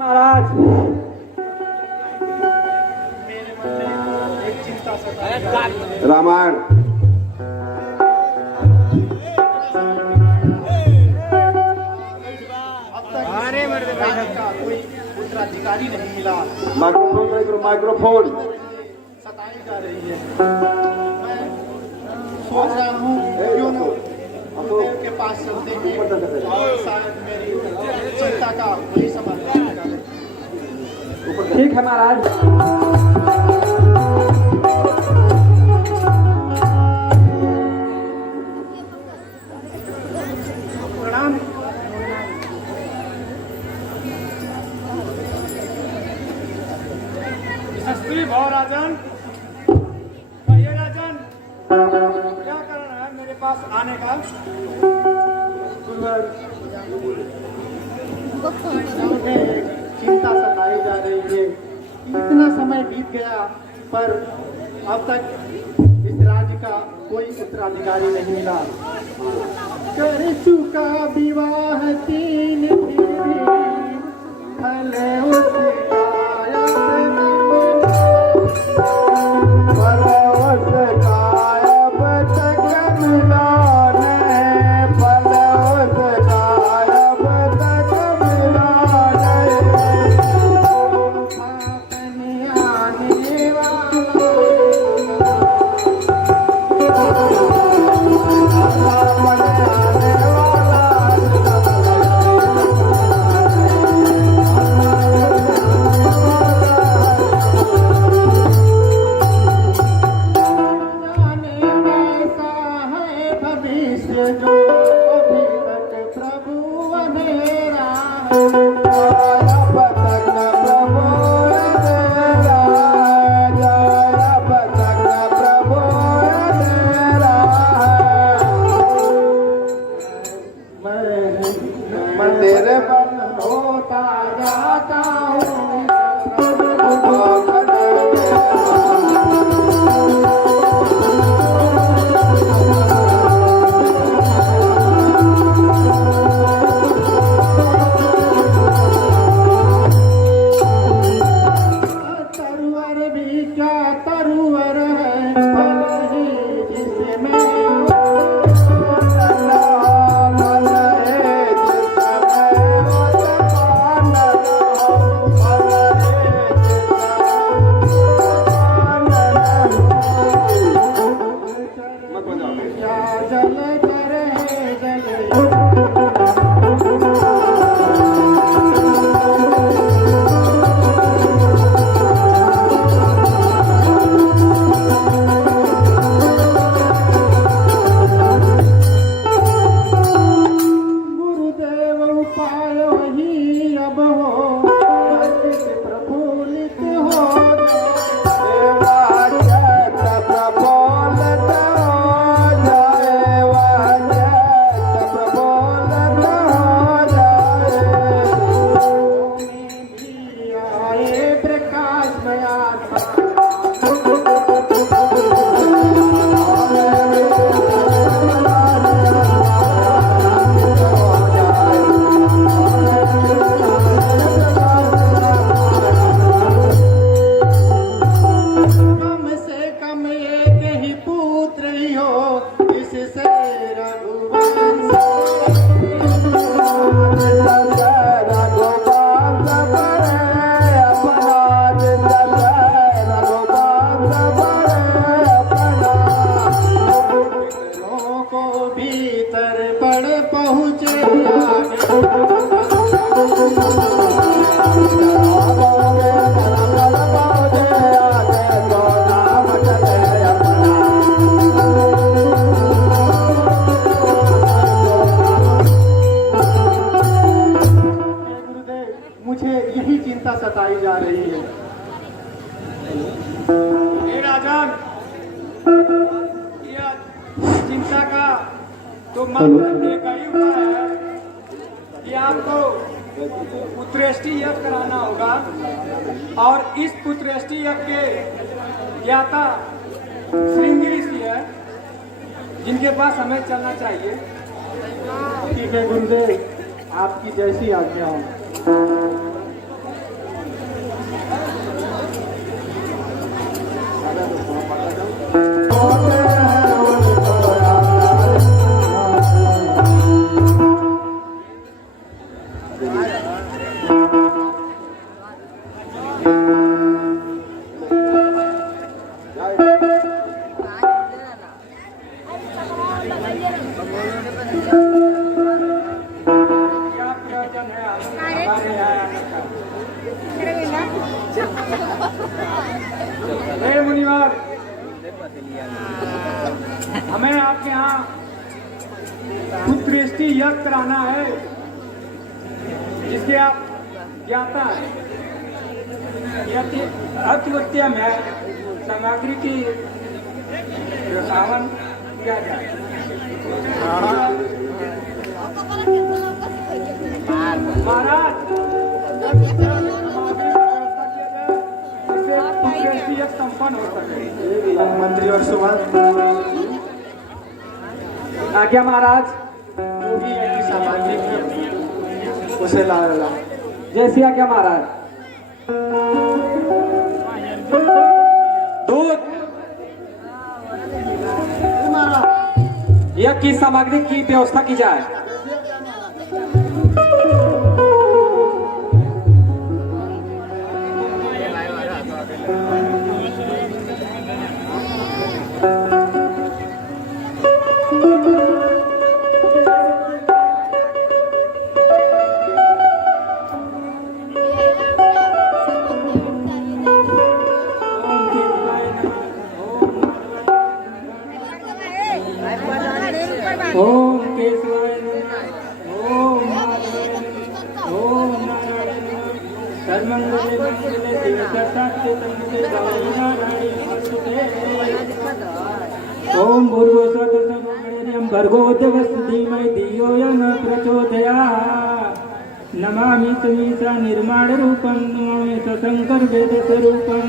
महाराज रामायण कोई उत्तराधिकारी नहीं मिला। माइक्रोफोन सताई जा रही है। मैं सोच रहा हूँ क्यों न गुरुदेव के पास चलते हैं और शायद मेरी चिंता का वही समाधान निकाले। ठीक है महाराज। प्रणाम। यशस्वी भाव राजन, ये राजन क्या कारण है मेरे पास आने का? मुझे चिंता सताई जा रही है। इतना समय बीत गया पर अब तक इस राज्य का कोई उत्तराधिकारी नहीं मिला। कर चुका विवाह 3 फल उसका तेरे होता जाता हूँ। तरुवर भी क्या तरुवर है जिसमें प्रफुल्लित हो जाए वह चित्त प्रफुल्लित जिससे रघुवंश को भीतर पड़ पहुँचे मुझे यही चिंता सताई जा रही है। हे राजन, यह चिंता का तो मतलब एक ही हुआ है कि आपको पुत्रेष्टि यज्ञ कराना होगा और इस पुत्रेष्टि यज्ञ के ज्ञाता श्रृंगी ऋषि है जिनके पास हमें चलना चाहिए। ठीक है गुरुदेव, आपकी जैसी आज्ञा हो। क्या प्रयोजन है हमारे यहाँ हे मुनिवर, हमें आपके यहाँ पुत्रेष्टि यज्ञ कराना है जिसके आप ज्ञाता है। यह अत्युत्तम है, सामग्री की रसावन किया जाए। महाराज, पुत्रेष्टि यज्ञ संपन्न हो सके। मंत्री और सुमन आज्ञा महाराज। जो भी यज्ञ सामग्री है उसे ला जैसी आज्ञा महाराज। दूध यज्ञ की सामग्री की व्यवस्था की जाए। ओम केशवाय नमः, ओम माधवाय नमः, ओम नारायण नमः, सर्वमंगले मंगले शिवे सर्वार्थे शरण्ये गौरी नारायणी नमोस्तुते। ओम भूर्भुवः स्वः सर्वगणेर्यं भर्गो देवस्य धीमहि धियो यो न प्रचोदयात्। नमामि समीसा निर्माण रूपं, नमामि सशंकर वेद स्वरूपं,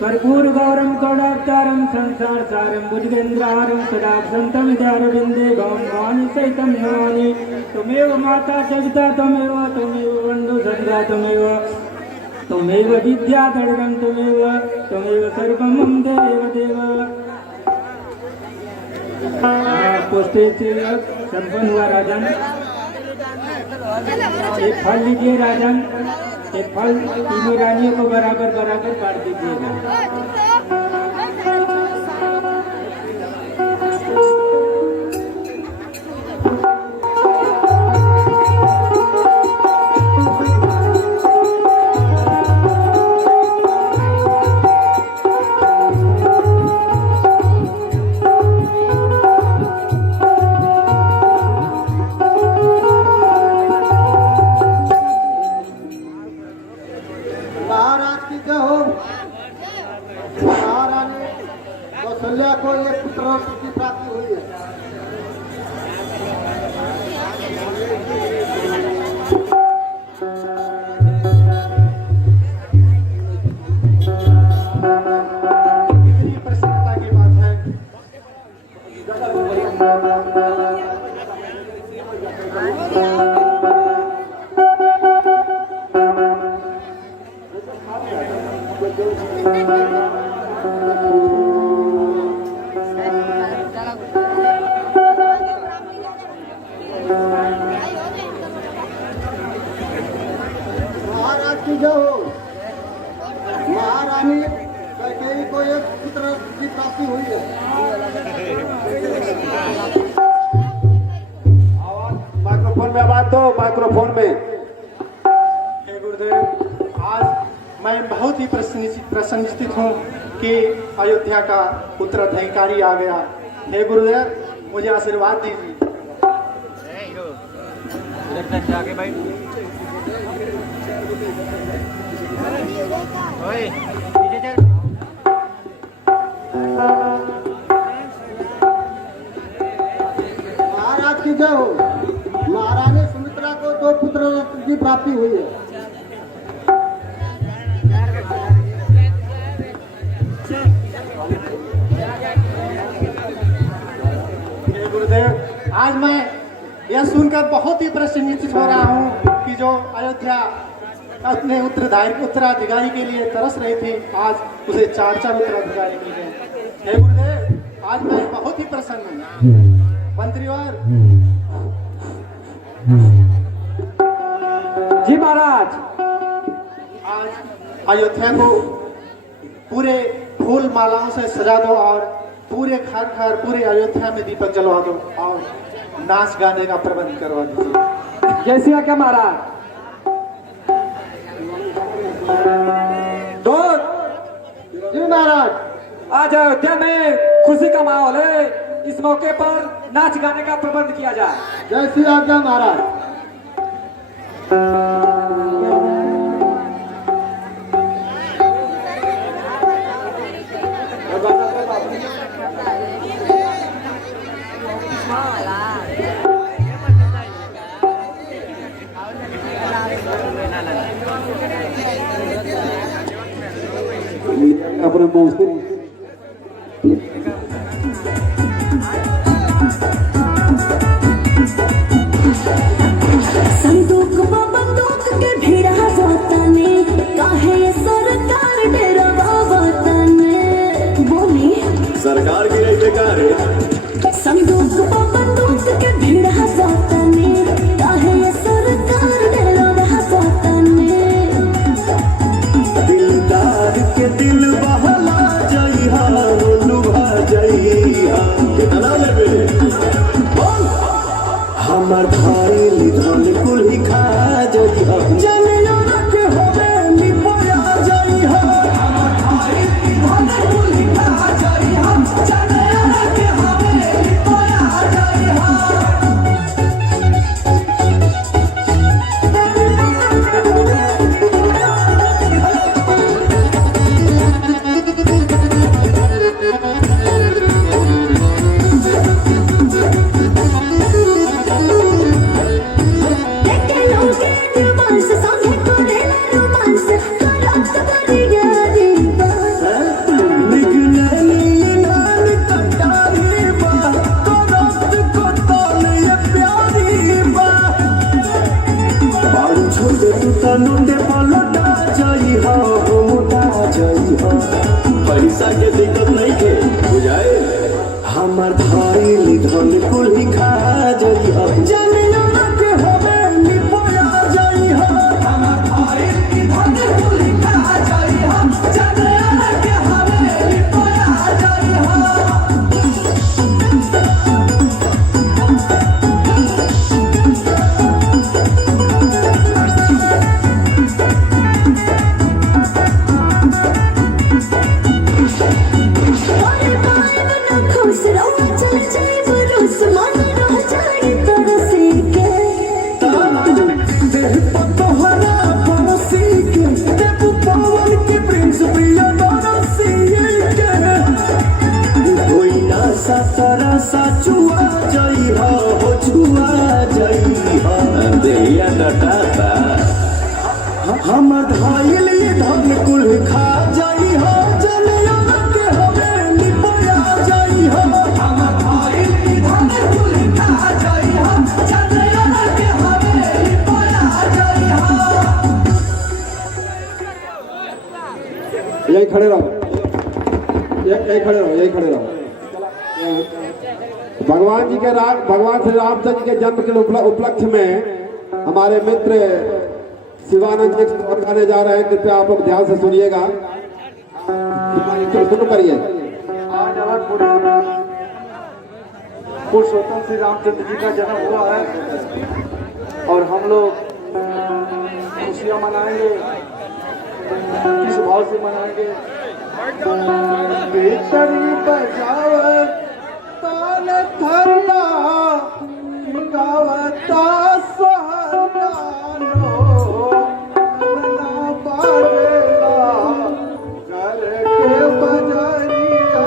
कर्पूर गौरम कौडावतारम संसार सारम भुजगेन्द्रहारम सदा संतम दारविंदे भवानी सहितम नमामि। त्वमेव माता जगता त्वमेव, त्वमेव बंधु सदा त्वमेव, त्वमेव विद्या दर्गम त्वमेव, त्वमेव सर्वं मम देव देव। पोस्टेज संपन्न हुआ राजन। एक फल लीजिए राजन, एक फल तीनों रानियों को बराबर बराबर बांट दीजिएगा। महाराज की जय हो। महारानी कौशल्या को ये पुत्र की प्राप्ति हुई है। ये प्रसन्नता की बात है। माइक्रोफोन में। हे गुरुदेव, आज मैं बहुत ही प्रसन्नचित्त हूँ कि अयोध्या का उत्तराधिकारी आ गया। हे गुरुदेव, मुझे आशीर्वाद दीजिए। महाराज की जय हो। महारानी सुमित्रा को 2 पुत्र रत्न की प्राप्ति हुई है। हे गुरुदेव, आज मैं यह सुनकर बहुत ही प्रसन्नचित्त हो रहा हूँ कि जो अयोध्या अपने उत्तराधिकारी के लिए तरस रही थी, आज उसे 4 उत्तराधिकारी मिल गए। हे गुरुदेव, आज मैं बहुत ही प्रसन्न हूँ। मंत्रीवर। जी महाराज। आज अयोध्या को पूरे फूल मालाओं से सजा दो और पूरे घर पूरे अयोध्या में दीपक जलवा दो और नाच गाने का प्रबंध करवा दीजिए। जैसी आज्ञा महाराज। जी महाराज। आज अयोध्या में खुशी का माहौल है, इस मौके पर नाच गाने का प्रबंध किया जाए। जय श्री आज्ञा महाराज। अपने मुंह से संदूक बंदूक के भिड़ा वतने काहे सरकार डेरा वतने बोली सरकार की रही बेकार है। संदूक बंदूक के भिड़ा वतने काहे सरकार डेरा वतने दिलदार के दिल बहला जइहा लुभा जइहा। कितना लेबे हमर भाई निधन कुल ही खा जइहा। जमिया के होवे निपोया जइहा। हमर भाई निधन कुल ही खा जइहा। जमिया के होवे निपोया जइहा। पैसा के दिक्कत नहीं के बुझाए। हमर भाई निधन कुल ही खा जइहा। जमीना के होवे निपोया जइहा। हमर भाई निधन कुल ही खा जइहा। जमीना के होवे निपोया जइहा। सचुआ जइहा हो छुआ जइहा। देहिया टटाता हमर धाइल धन कुल खा जइहा। जलिया के होवे निपोया जइहा। हमर धाइल धन कुल खा जइहा। जलिया के होवे निपोया जइहा। यही खड़े रहो। यही खड़े रहो। यही खड़े रहो। भगवान जी के भगवान श्री रामचंद्र के जन्म के उपलक्ष्य में हमारे मित्र शिवानंद जी और गाने जा रहे हैं। कृपया आप लोग ध्यान से सुनिएगा। शुरू करिए। आज पुरुषोत्तम श्री रामचंद्र जी का जन्म हुआ है। और हम लोग खुशियाँ मनाएंगे। किस भाव से मनाएंगे? बेतरी बजावे ताल धरना गावता सहनानो बाजेला घर के बजरिया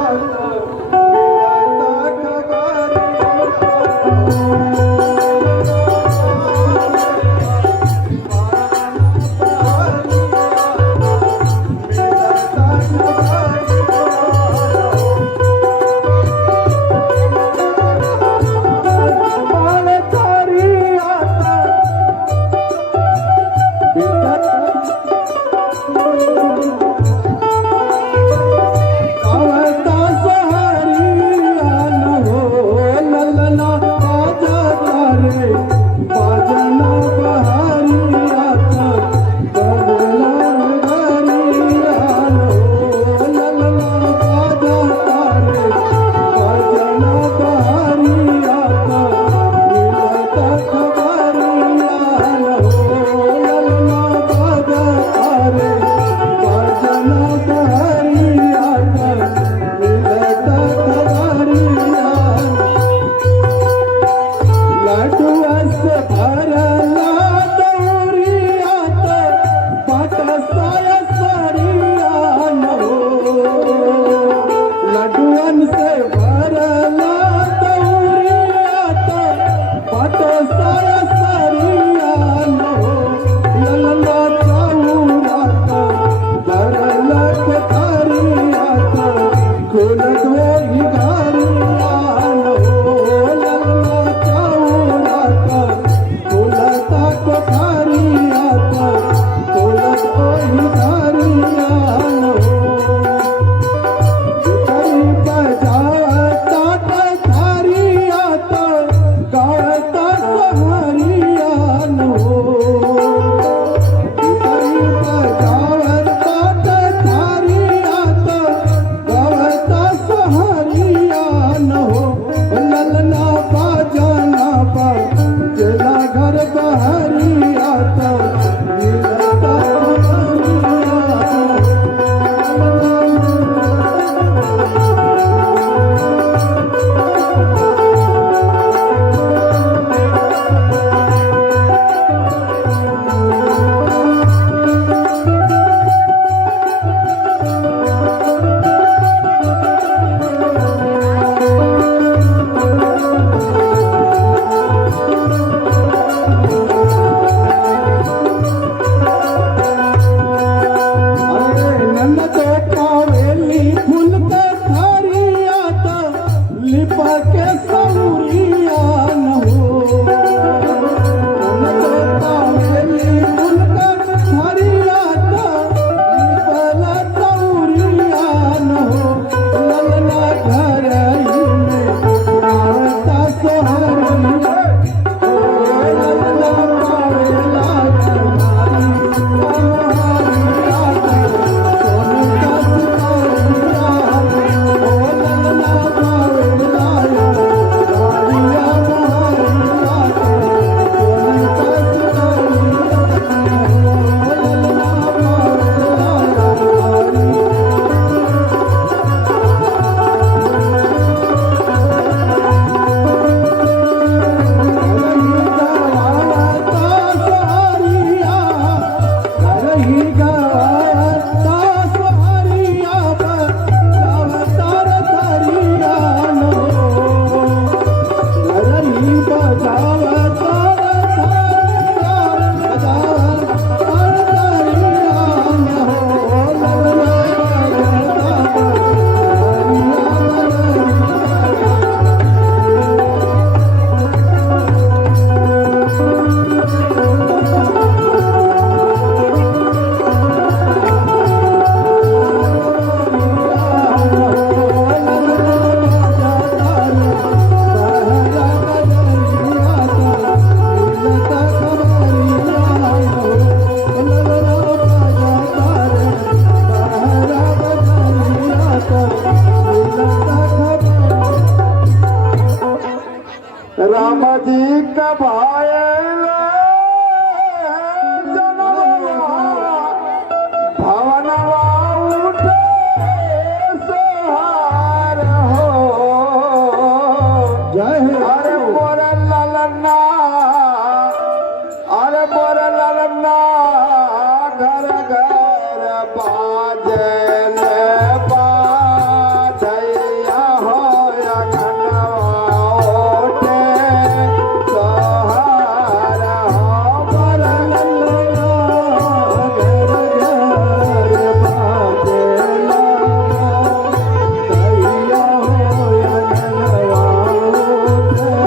राम जी का भाई अरे मोरे ललना, अरे मोरे ललना, घर घर बाजन बाजैया हो अंगनवा ओटे सहारा हो मोरे ललना, घर घर बाजन बाजैया हो अंगनवा ओटे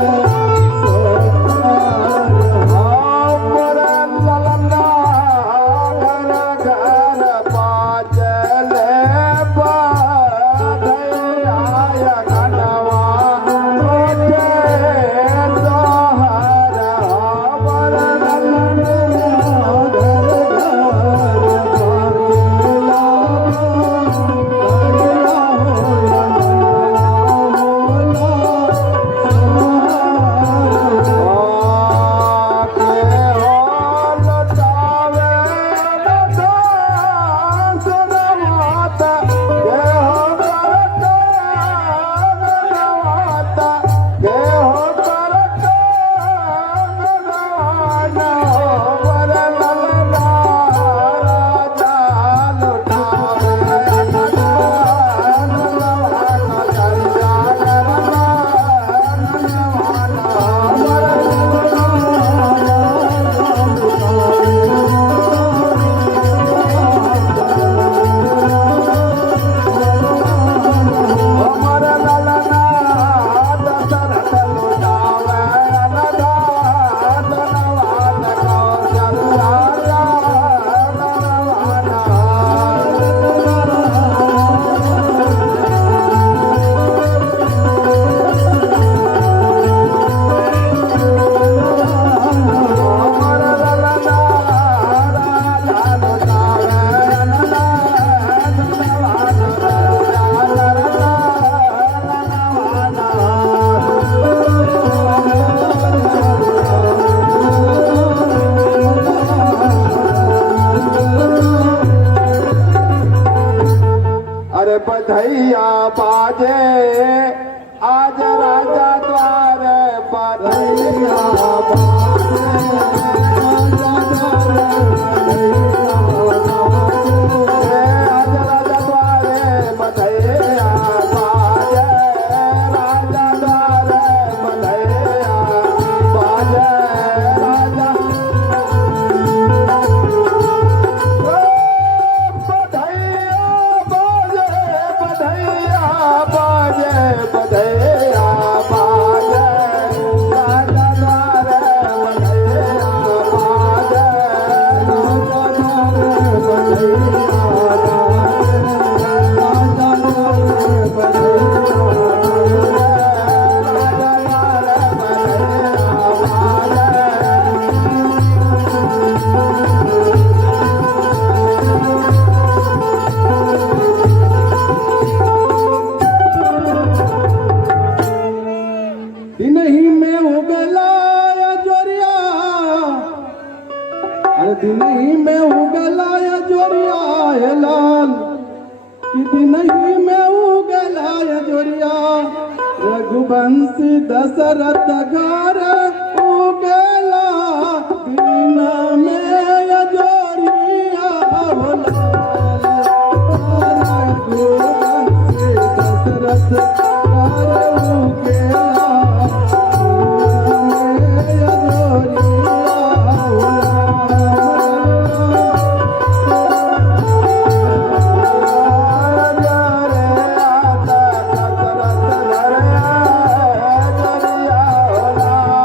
अरे बधैया बाजे आज राजा द्वार बधैया बाजे आज राजा द्वारे बधैया बाजे राजा द्वारे बधैया बाजे राजा बधैया बाजे राजा द्वारे बधैया बाजे राजा द्वारे बधैया राजा द्वारे बधैया राजा द्वारे दिनही में उगला या जोरिया, अरे दिनही में उगला या जोरिया है लाल, कि दिनही में उगला या जोरिया रघुवंशी दशरथ घर उगला दिन में या जोरिया हो लाल, रघुवंशी दशरथ घर उगला Yeah.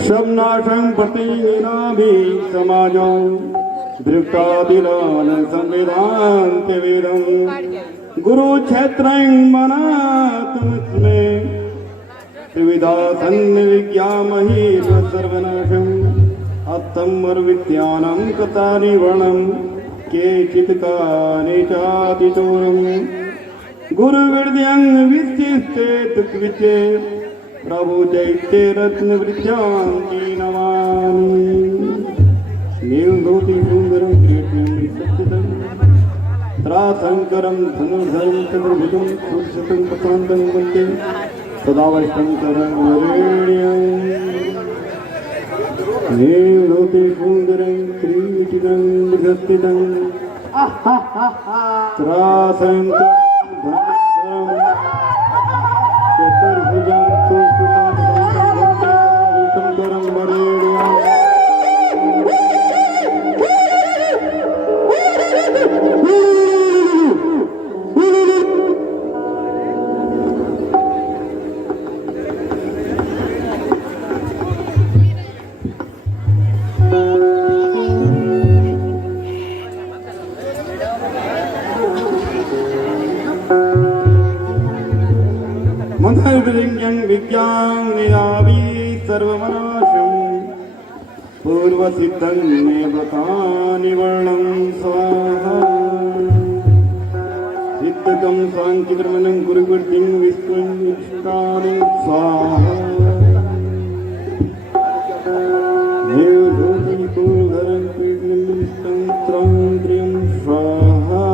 शब्नाशं प्रतिनाभि समाजो दृष्टादिलान संवेदान्ते वेदं गुरुक्षेत्रं मनातुस्मे त्रिविधा सन्निविज्ञामहि सर्वनाशम् अत्तमर्विद्यानं कथानिवर्णं केचित्कानि चातिचोरम् गुरुविद्यं विशिष्टे प्रभु चैत्य रत्न वृद्धांति नमामि नीलधोति सुंदरं कीर्तिं सत्यतं त्रासंकरं धनुर्धरं चंद्रभुजं सुशतं प्रशान्तं वन्दे सदा वैष्णवं वरेण्यं नीलधोति सुंदरं कीर्तिं सत्यतं त्रासंकरं धनुर्धरं चतुर्भुजं सुशतं वरेण्यं मंथरविलिंगं विज्ञानयावि सर्वमनाशं पूर्वसिद्धं मे व्रतानि वर्णं स्वाहा सिद्धकं सांख्यकर्मणं गुरुवृत्तिं विष्णुं विष्टानि स्वाहा देवधूति पूर्वधरं कृष्णं त्रांत्रियं स्वाहा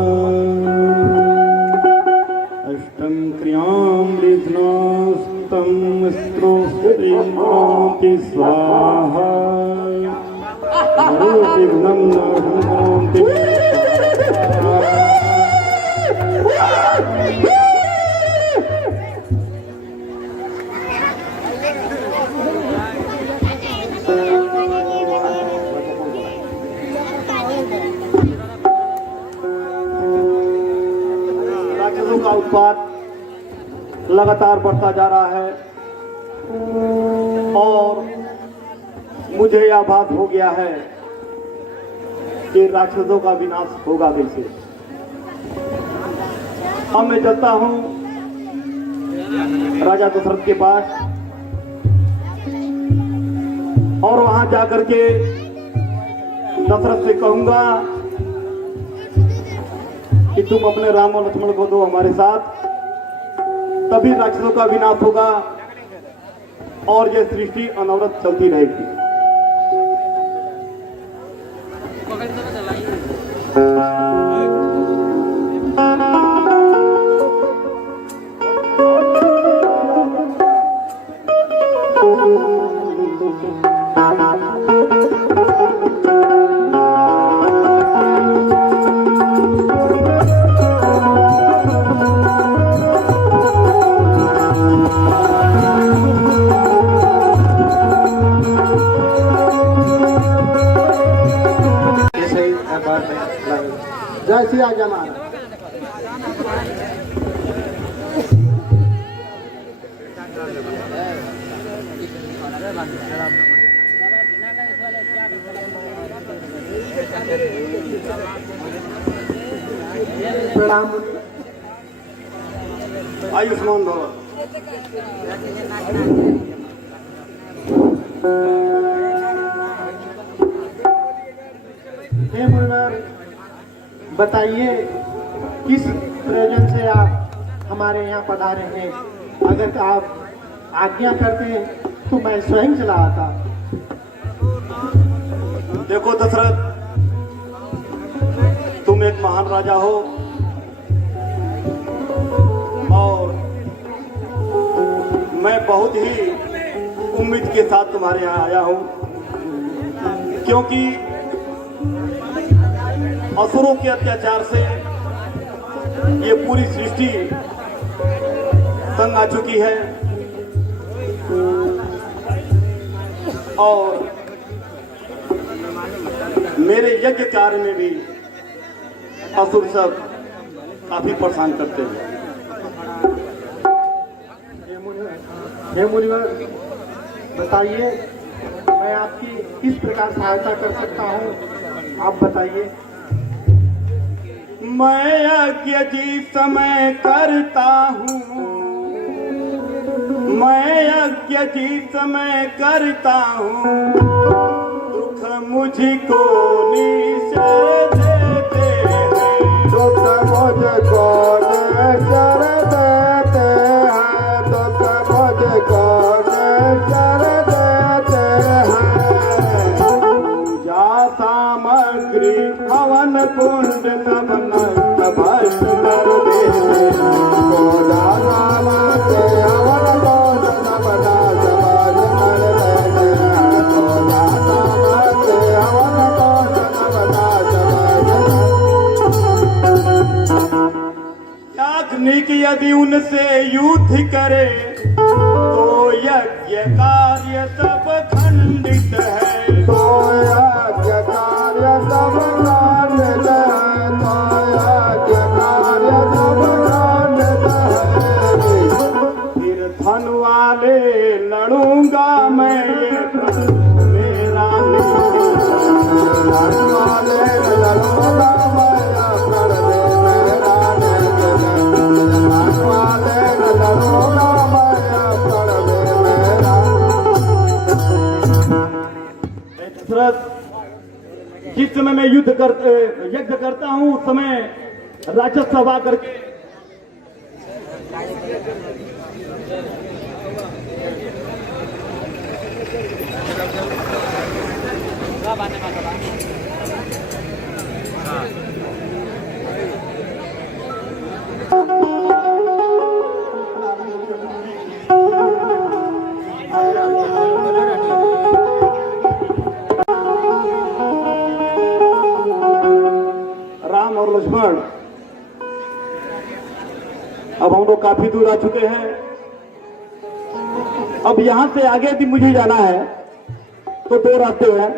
अष्टं क्रियां लिध्नास्तं स्त्रोस्त्रीं स्वाहा नरोतिघ्नं नाशं करोति राक्षसों का उत्पात लगातार बढ़ता जा रहा है और मुझे यह बात हो गया है कि राक्षसों का विनाश होगा कैसे। अब मैं चलता हूं राजा दशरथ के पास और वहां जाकर के दशरथ से कहूंगा कि तुम अपने राम और लक्ष्मण को दो हमारे साथ, तभी राक्षसों का विनाश होगा और यह सृष्टि अनवरत चलती रहेगी। जय श्री राजा महाराज। प्रणाम। आयुष्मान भव। हे मुनिवर, बताइए किस प्रयोजन से आप हमारे यहाँ पधारे हैं। अगर आप आज्ञा करते तो मैं स्वयं चला आता। देखो दशरथ, तुम एक महान राजा हो और मैं बहुत ही उम्मीद के साथ तुम्हारे यहाँ आया हूँ, क्योंकि असुरों के अत्याचार से ये पूरी सृष्टि तंग आ चुकी है और मेरे यज्ञ कार्य में भी असुर सब काफी परेशान करते हैं। हे मुनिवर, बताइए मैं आपकी किस प्रकार सहायता कर सकता हूँ, आप बताइए। मैं यज्ञ जी समय करता हूँ, मैं यज्ञ जी समय करता हूँ, दुख मुझको निश्चय देते हैं, दुख मुझको निश्चय देते हैं, दुख मुझको निश्चय देते हैं। पूजा सामग्री हवन कुंड सब नष्ट भस्म कर देते हैं, पूजा सामग्री हवन कुंड सब नष्ट भस्म कर देते हैं, पूजा सामग्री हवन कुंड सब नष्ट भस्म कर। याज्ञनिक यदि उनसे युद्ध करे तो यज्ञ कार्य सब खंडित है, तो यज्ञ कार्य सब खंडित है, तो यज्ञ कार्य सब खंडित है। फिर धन वाले लड़ूंगा मैं, ये मेरा नहीं। धन वाले लड़ूंगा मैं, प्रण दे मेरा निकल। धन वाले लड़ूंगा मैं, प्रण दे मेरा। दशरथ, जिस समय मैं यज्ञ करता हूँ उस समय राक्षस सभा करके राम और लक्ष्मण, अब हम लोग काफी दूर आ चुके हैं। अब यहाँ से आगे भी मुझे जाना है तो दो रास्ते हैं,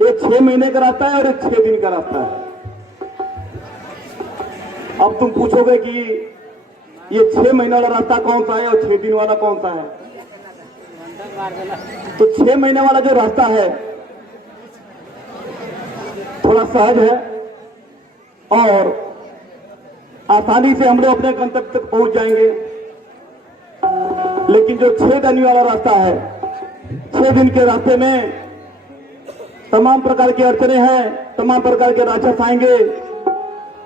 एक 6 महीने का रास्ता है और एक 6 दिन का रास्ता है। अब तुम पूछोगे कि ये 6 महीने वाला रास्ता कौन सा है और 6 दिन वाला कौन सा है। तो 6 महीने वाला जो रास्ता है थोड़ा सहज है और आसानी से हम लोग अपने गंतव्य तक पहुंच जाएंगे। लेकिन जो 6 दिन वाला रास्ता है, 6 दिन के रास्ते में तमाम प्रकार की अड़चने हैं, तमाम प्रकार के राक्षस आएंगे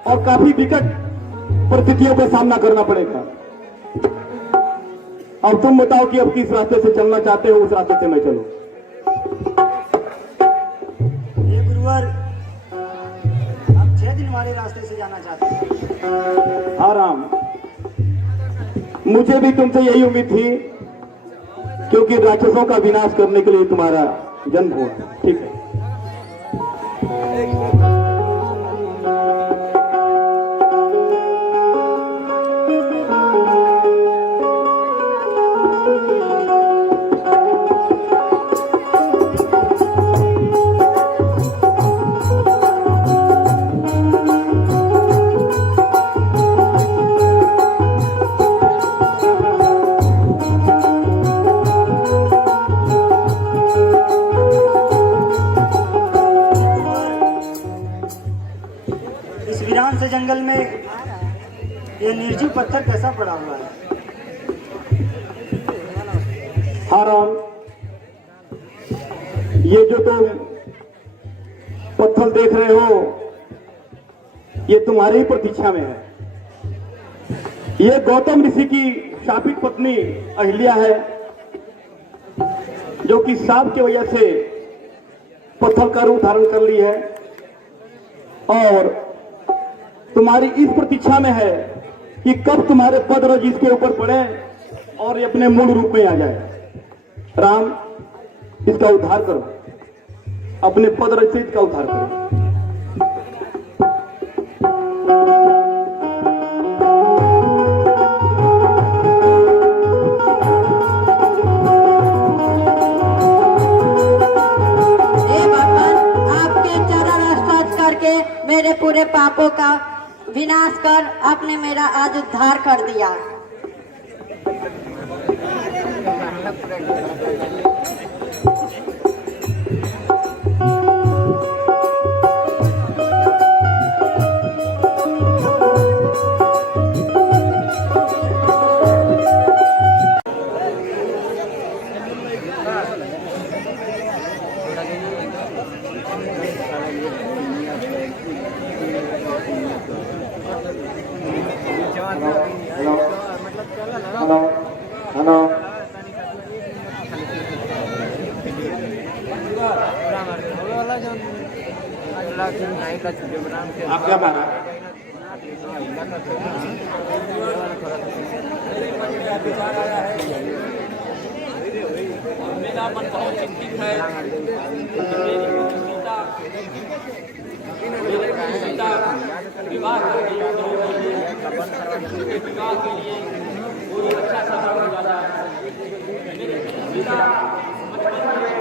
और काफी विकट परिस्थितियों का सामना करना पड़ेगा। अब तुम बताओ कि अब किस रास्ते से चलना चाहते हो, उस रास्ते से मैं चलूं। ये गुरुवर, हम 6 दिन वाले रास्ते से जाना चाहते हैं। हाँ राम, मुझे भी तुमसे यही उम्मीद थी, क्योंकि राक्षसों का विनाश करने के लिए तुम्हारा जन्म हुआ। ठीक है, इस वीरान से जंगल में ये निर्जीव पत्थर कैसा पड़ा हुआ है? हाँ राम, ये जो तुम पत्थर देख रहे हो ये तुम्हारी ही प्रतीक्षा में है। ये गौतम ऋषि की शापित पत्नी अहिल्या है, जो कि सांप की वजह से पत्थर का रूप धारण कर ली है और तुम्हारी इस प्रतीक्षा में है कि कब तुम्हारे पद रज इसके ऊपर पड़े और ये अपने मूल रूप में आ जाए। राम, इसका उद्धार करो, अपने पद रज से इसका उद्धार करो। मेरे पूरे पापों का विनाश कर आपने मेरा आज उद्धार कर दिया। हेलो हेलो आप क्या माना मेरा मन बहुत चिंतित है। मेरी सीता विवाह कर रही है, विवाह के लिए कोई अच्छा समय हो जाता है। मेरी सीता बचपन में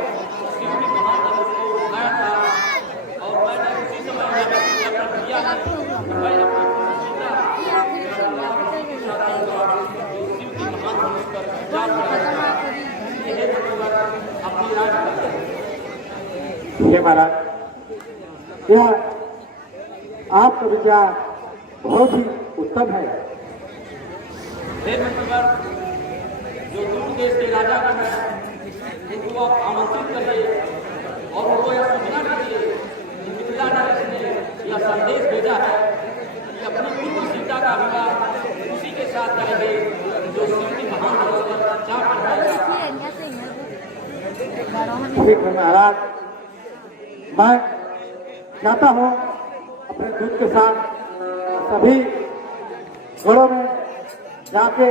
शिव की महाधनुष को उठाया था और मैंने उसी समय किया है कि मैं अपनी सीता शिव की महाधनुष पर विचार करूंगा। अपनी राज ये महाराज यह आपका विचार बहुत ही उत्तम है। हे मंत्रवर, जो दूर देश के राजा का है उनको आप आमंत्रित करिए और उनको यह सूचना दीजिए कि मिथिला नरेश ने यह संदेश भेजा है कि अपनी पुत्र सीता का विवाह उसी के साथ करेंगे जो शिव की महान धनुष पर चाप चढ़ाएगा। ठीक है महाराज, मैं जाता हूँ अपने दूत के साथ सभी घरों में जाके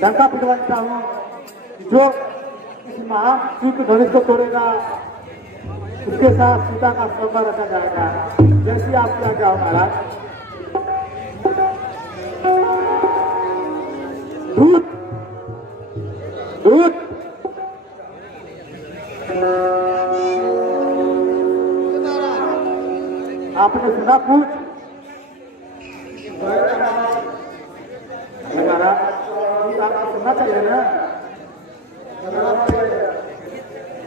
डंका पिटवाता हूँ। जो इस महाशिव के धनुष को तोड़ेगा उसके साथ सीता का स्वयंवर रखा जाएगा। जैसी आपकी आज्ञा हो महाराज। दूत दूत आपने सुना कुछ? महाराज आपको सुनना चाहिए ना।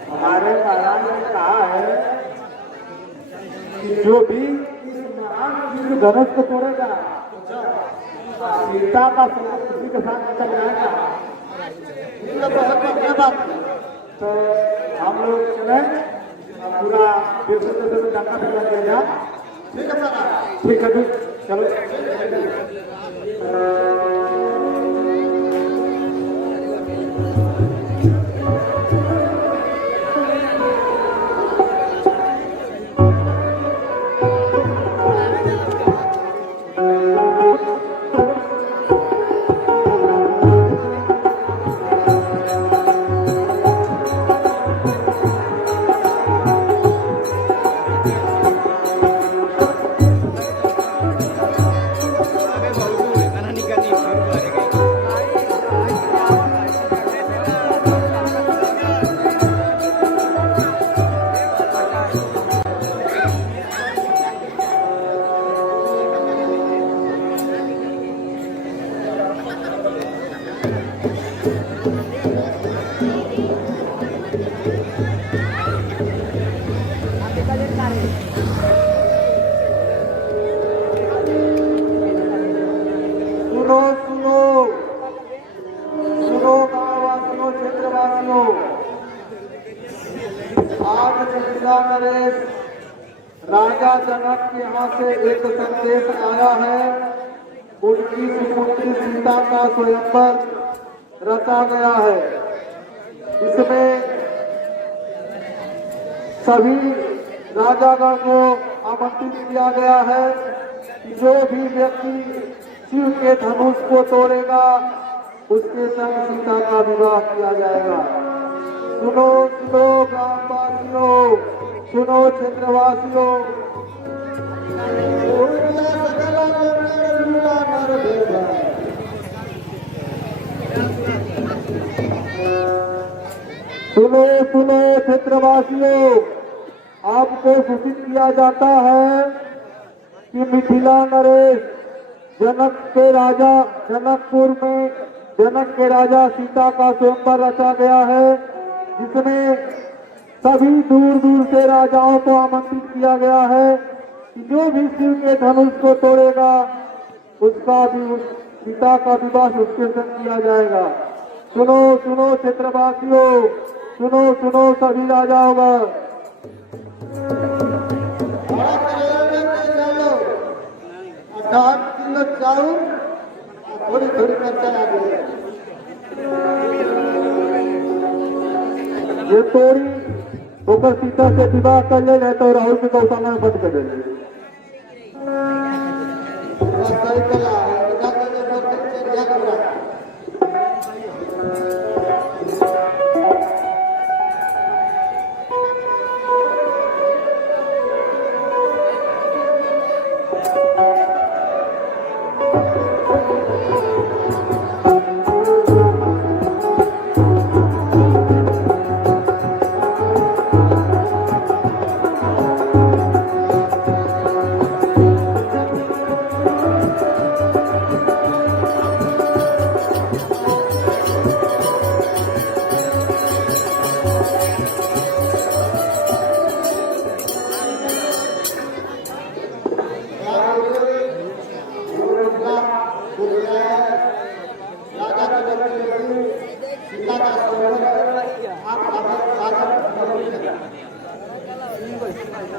हमारे महाराज ने कहा है कि जो भी धनुष को तोड़ेगा सीता का स्वरूप किसी के साथ निकल जाएगा। बहुत बढ़िया बात है। तो हम लोग चले पूरा देश में डंका पिटवा दिया जाए। ठीक है चलो। सुनो सुनो सुनो गांववासियों, क्षेत्रवासियों, आज मिथिला नरेश राजा जनक के यहाँ से एक संदेश आया है। उनकी सुपुत्री सीता का स्वयंवर रचा गया है। इसमें सभी राजागण को आमंत्रित किया गया है कि जो भी व्यक्ति शिव के धनुष को तोड़ेगा उसके संग सीता का विवाह किया जाएगा। सुनो सुनो ग्रामवासियों, सुनो क्षेत्रवासियों, सुनो सुनो क्षेत्रवासियों, आपको सूचित किया जाता है कि मिथिला नरेश जनक के राजा जनकपुर में जनक के राजा सीता का स्वयंवर रचा गया है, जिसमें सभी दूर दूर से राजाओं को आमंत्रित किया गया है कि जो भी शिव के धनुष को तोड़ेगा उसका भी सीता का विवाह उसके संग किया जाएगा। सुनो सुनो क्षेत्रवासियों, सुनो सुनो सभी राजाओं, 8 किलो चाउर थोड़ी थोड़ी चर्चा आगे ये तोरी होकर सीता से विवाह कर ले, नहीं तो राहुल के गौशाला में बंद कर दे।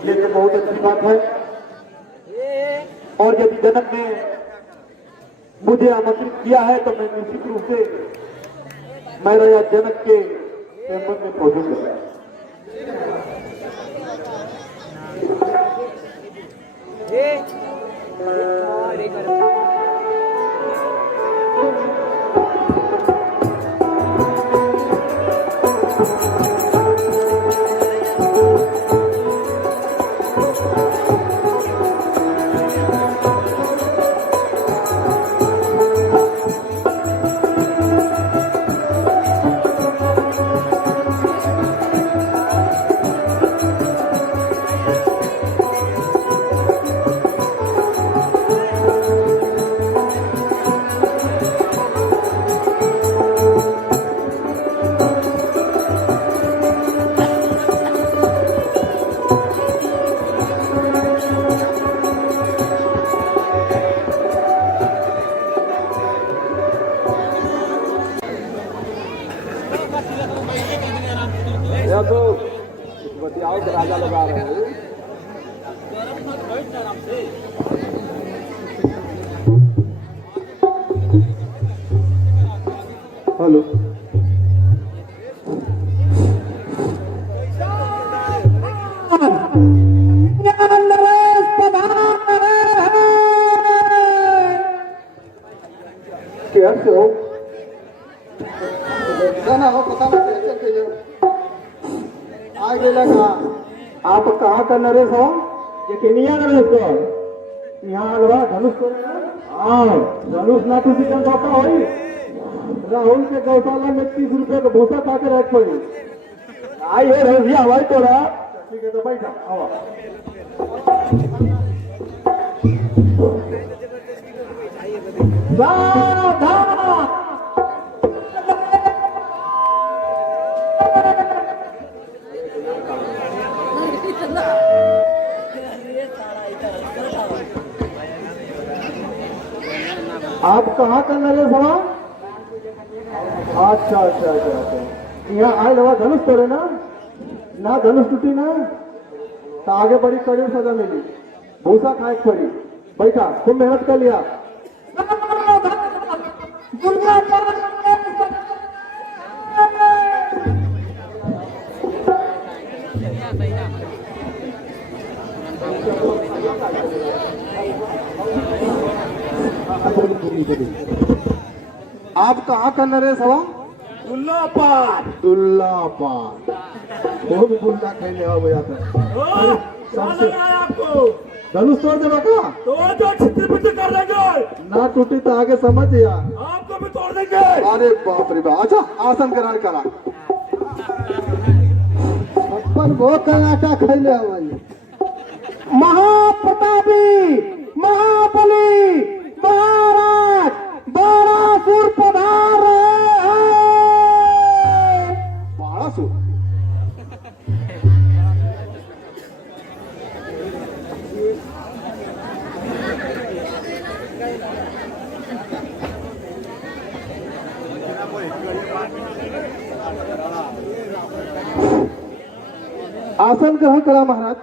ये तो बहुत अच्छी बात है। और यदि जनक ने मुझे आमंत्रित किया है तो मैं निश्चित रूप से मैं राजा जनक के चैम्बर में पहुंचूंगा। तो बतियाओ राजा लगा रहे हैं। हेलो कैसे हो? ना हो पता नहीं कैसे हो आगे लगा। आप कहाँ का नरेश हो? ये केनिया नरेश को यहाँ लगा धनुष को। हाँ धनुष ना टूटी जन धोखा हो। राहुल के गौशाला में 30 रुपए का भूसा खा के रख पड़ी। आई है रजिया हवाई तोड़ा। ठीक है तो बैठा आओ। आप कहाँ का नरेश हो? अच्छा अच्छा अच्छा अच्छा यहाँ आए लगा धनुष तोड़े ना धनुष टूटी ना तो आगे बड़ी कड़ी सजा मिली। भूसा खाए पड़ी। बैठा खूब मेहनत कर लिया। आप कहाँ का नरेश हवा? दुल्लापान वो भी बुल्ला खेलने हो गया था। आपको धनुष तोड़ देगा का? तो जो छित्र कर देंगे ना टूटी तो आगे समझ या आपको भी तोड़ देंगे। अरे बाप रे बाप। अच्छा आसन करार करा अपन वो कर्नाटक खेले हमारी महाप्रतापी महाबली महाराज बारासुर पधार रहे हैं। बारासुर आसन ग्रहण करा महाराज।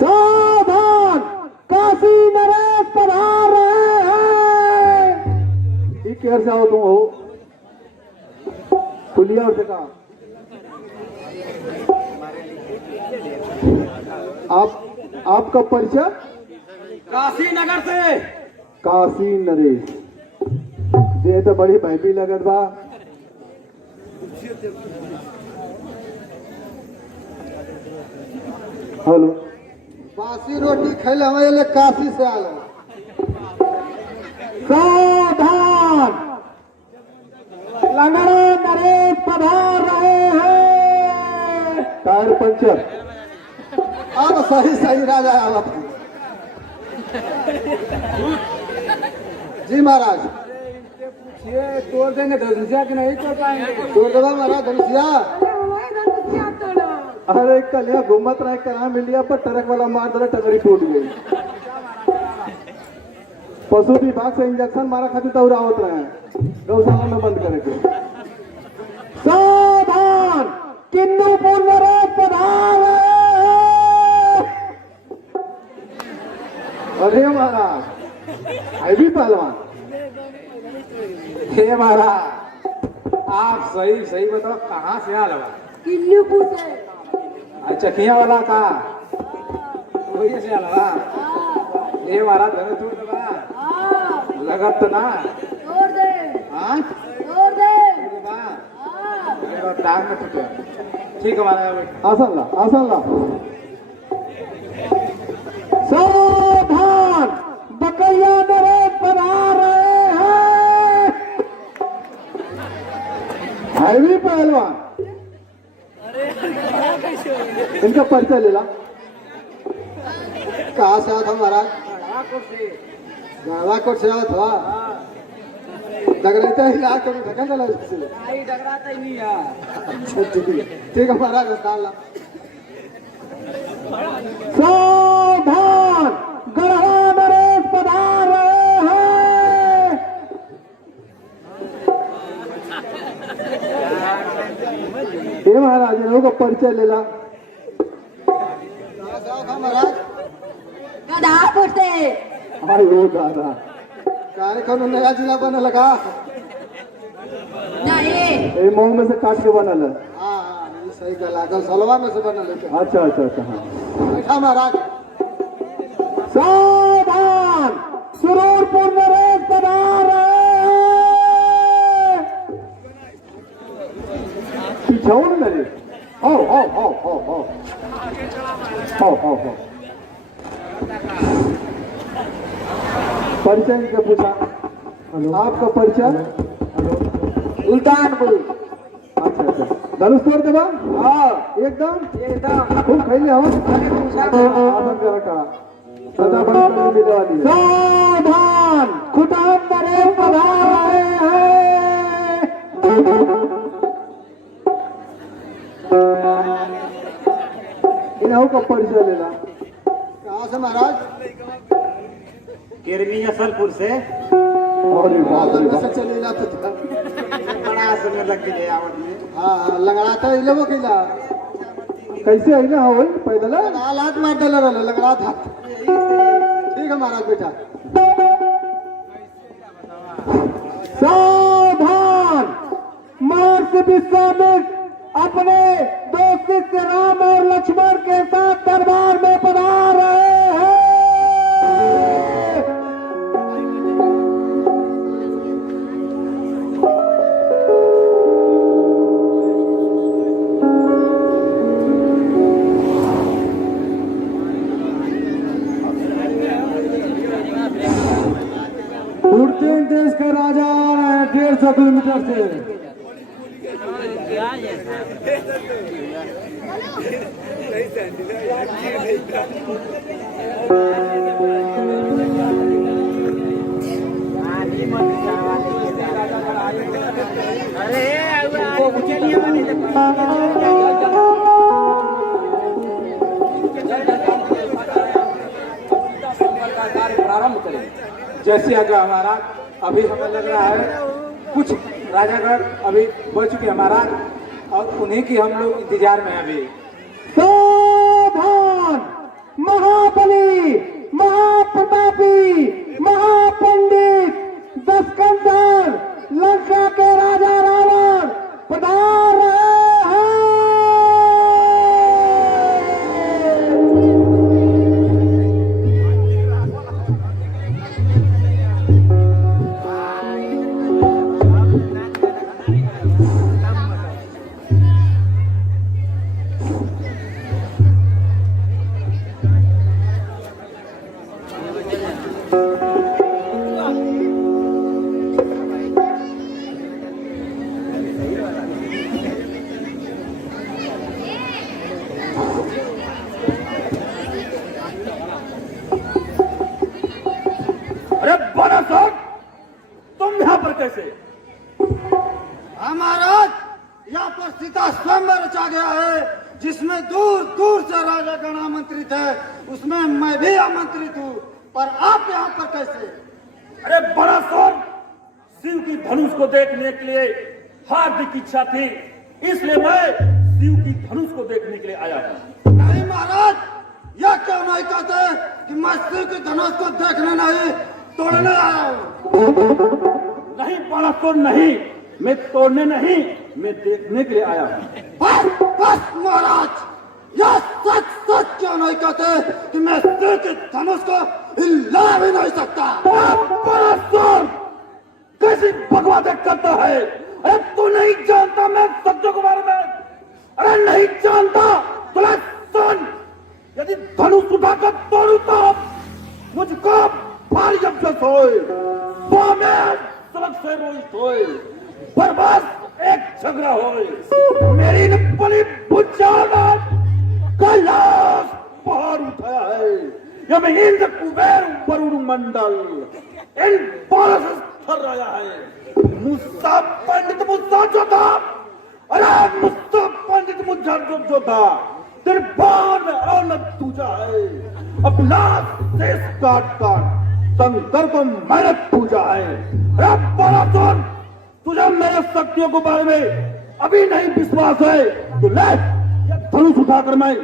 सावधान काशी नरेश पधार रहे हैं। केयर से आओ तुम हो पुलिया और से कहा आपका परिचय? काशी नगर से। काशी नरेश जे तो बड़ी भयबी लगत बा। हेलो बासी रोटी खैले हमारे काशी से आल। सावधान, लंगड़ा नरेश पधार रहे हैं। Tyre puncture. अब सही सही राजा आवा। जी महाराज। ये तोड़ देंगे धनुषिया कि नहीं तोड़ पाएंगे? तोड़ देगा महाराज धनुषिया। अरे कल यहाँ घूमत रहे करा मिलिया पर ट्रक वाला मार दिला, टंगड़ी टूट गई। पशु विभाग से इंजेक्शन मारा खातिर तो आवत रहे गौशाला में बंद करके। सावधान, किन्नूपुर नरेश पधार रहे हैं। अरे महाराज भी पहलवान। हे महाराज, आप सही सही बताओ कहाँ से आल बा? किन्नूपुर से। अच्छा किया वाला का वही से आल बा? हे महाराज धनु तोड़ दबा लगत ना तोड़ दे। हाँ तोड़ दे। बा मेरा टांग में टूटा। ठीक है महाराज। आसन ला, आसन ला। सावधान, बकैया नरेश पधार रहे हैं। हैवी पहलवान। इनका परिचय ले ला। कहाँ से आता महाराज? गावाकोट से आवत हुआ। डगरते ही लाल कभी ढकल डाला इससे। नहीं डगराता ही नहीं है। ठीक है महाराज स्थान ला। सावधान, गढ़वा नरेश पधार रहे हैं। हे महाराज इन्हों का परिचय ले ला। कहाँ से आता महाराज? गदापुर से। अरे वो दादा कार्यक्रम में नया जिला बने लगा। नहीं ये मऊ में से काट के बनल है। हाँ ये सही गला गौशालवा में से बने लगे। अच्छा अच्छा अच्छा हाँ। बैठा महाराज। सावधान, सुरूरपुर नरेश पधार रहे हैं। पिछौन नरेश। हो हो हो हो हो हो हो हो। परिचय क्या पूछा? हेलो आपका परिचय? सुल्तानपुर। अच्छा अच्छा धनुष तोड़ देवा? हाँ एकदम खूब खैले हम। आसन का रखा सदा बड़ी कड़ी मिलने वाली है। सावधान, खुटान नरेश पधार रहे हैं। इन्हों का परिचय लेना। कहाँ से महाराज? केरमी असलपुर से। और से चले जाते थे। बड़ा समय लग गया आवत में। हाँ लगड़ाता ही लोगों की ला। कैसे आई ना हो पैदल? हाथ मार डाला रहा लगड़ा था। ठीक है महाराज बेटा। सावधान, महर्षि विश्वामित्र अपने दो शिष्य राम और लक्ष्मण के साथ दरबार में पधार रहे हैं। उड़ते देश का राजा आ रहा है 150 किलोमीटर से। प्रारंभ करें। जैसे आज्ञा हमारा अभी हमें लग रहा है कुछ राजागढ़ अभी बढ़ चुके हैं महाराज, और उन्हीं की हम लोग इंतजार में हैं अभी। सावधान, महाबली, महाप्रतापी, महापंडित दशकंधर लंका के राजा रावण पधार रहे हैं। अरे बड़ा साहब, तुम यहाँ पर कैसे? हाँ महाराज, यहाँ पर सीता स्वयं रचा गया है, जिसमें दूर दूर से राजा गण आमंत्रित है, उसमें मैं भी आमंत्रित हूँ, पर आप यहाँ पर कैसे? अरे बड़ा साहब, शिव की धनुष को देखने के लिए हार्दिक इच्छा थी, इसलिए मैं शिव की धनुष को देखने के लिए आया हूँ। नहीं महाराज, यह क्यों नहीं कहते कि मैं शिव की धनुष को देखने नहीं तोड़ने आया हूँ? नहीं बड़ा साहब, नहीं, मैं तोड़ने नहीं, मैं देखने के लिए आया हूँ। बस बस महाराज, यह सच सच क्यों नहीं कहते कि मैं शिव की धनुष को हिला भी नहीं सकता? बड़ा साहब, कैसी बकवासें करता है? अरे तू नहीं जानता मैं सत्य के बारे में? अरे नहीं जानता? तो ले सुन, यदि धनुष उठाकर तोड़ू तो मुझको भारी अफसोस होए, सबक से रोहित होए, पर बस एक झगड़ा होए। मेरी न बड़ी बुझाना कैलाश पहाड़ उठाया है, यह मैं इंद्र कुबेर वरुण मंडल इन बारह से थर रहा है। मुस्सा पंडित मुस्सा जो था, अरे मुस्सा पंडित मुझा जो था, तेरे बाण में औलत तुझा है। अपना देश काट काट शंकर को मैंने पूजा है। अरे बड़ा सुन, तुझे मेरे शक्तियों के बारे में अभी नहीं विश्वास है तो ले, धनुष उठाकर मैं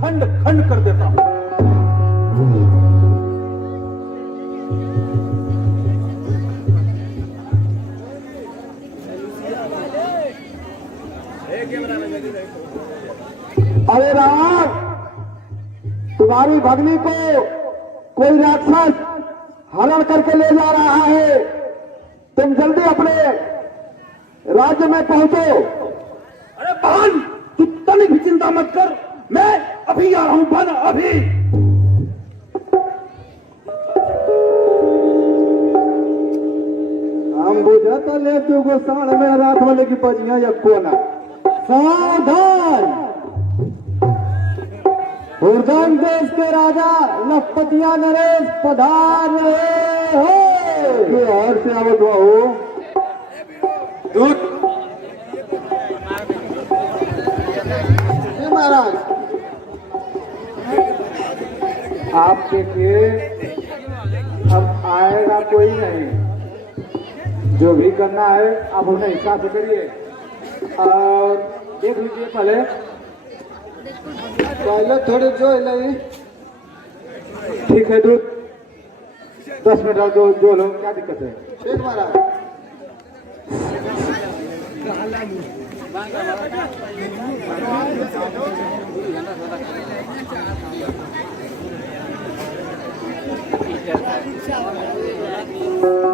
खंड खंड कर देता हूँ। अरे राम, तुम्हारी भगनी को कोई राक्षस हरण करके ले जा रहा है, तुम जल्दी अपने राज्य में पहुंचो। अरे बहन, तू तनिक भी चिंता मत कर, मैं अभी आ रहा हूं बहन, अभी। हम बुझता ले तू गोसाण में रात वाले की बजिया या कोना। सावधान, हुरदन देश के राजा लखपतिया नरेश पधार रहे हो। और से आवत हो दूत। महाराज, आप देखिए, अब आएगा कोई नहीं, जो भी करना है आप उन्हें हिसाब से करिए। और देख लीजिए, पहले थोड़ी जो नहीं। ठीक है दूध, 10 मिनट और जो लो, क्या दिक्कत है? ठीक महाराज।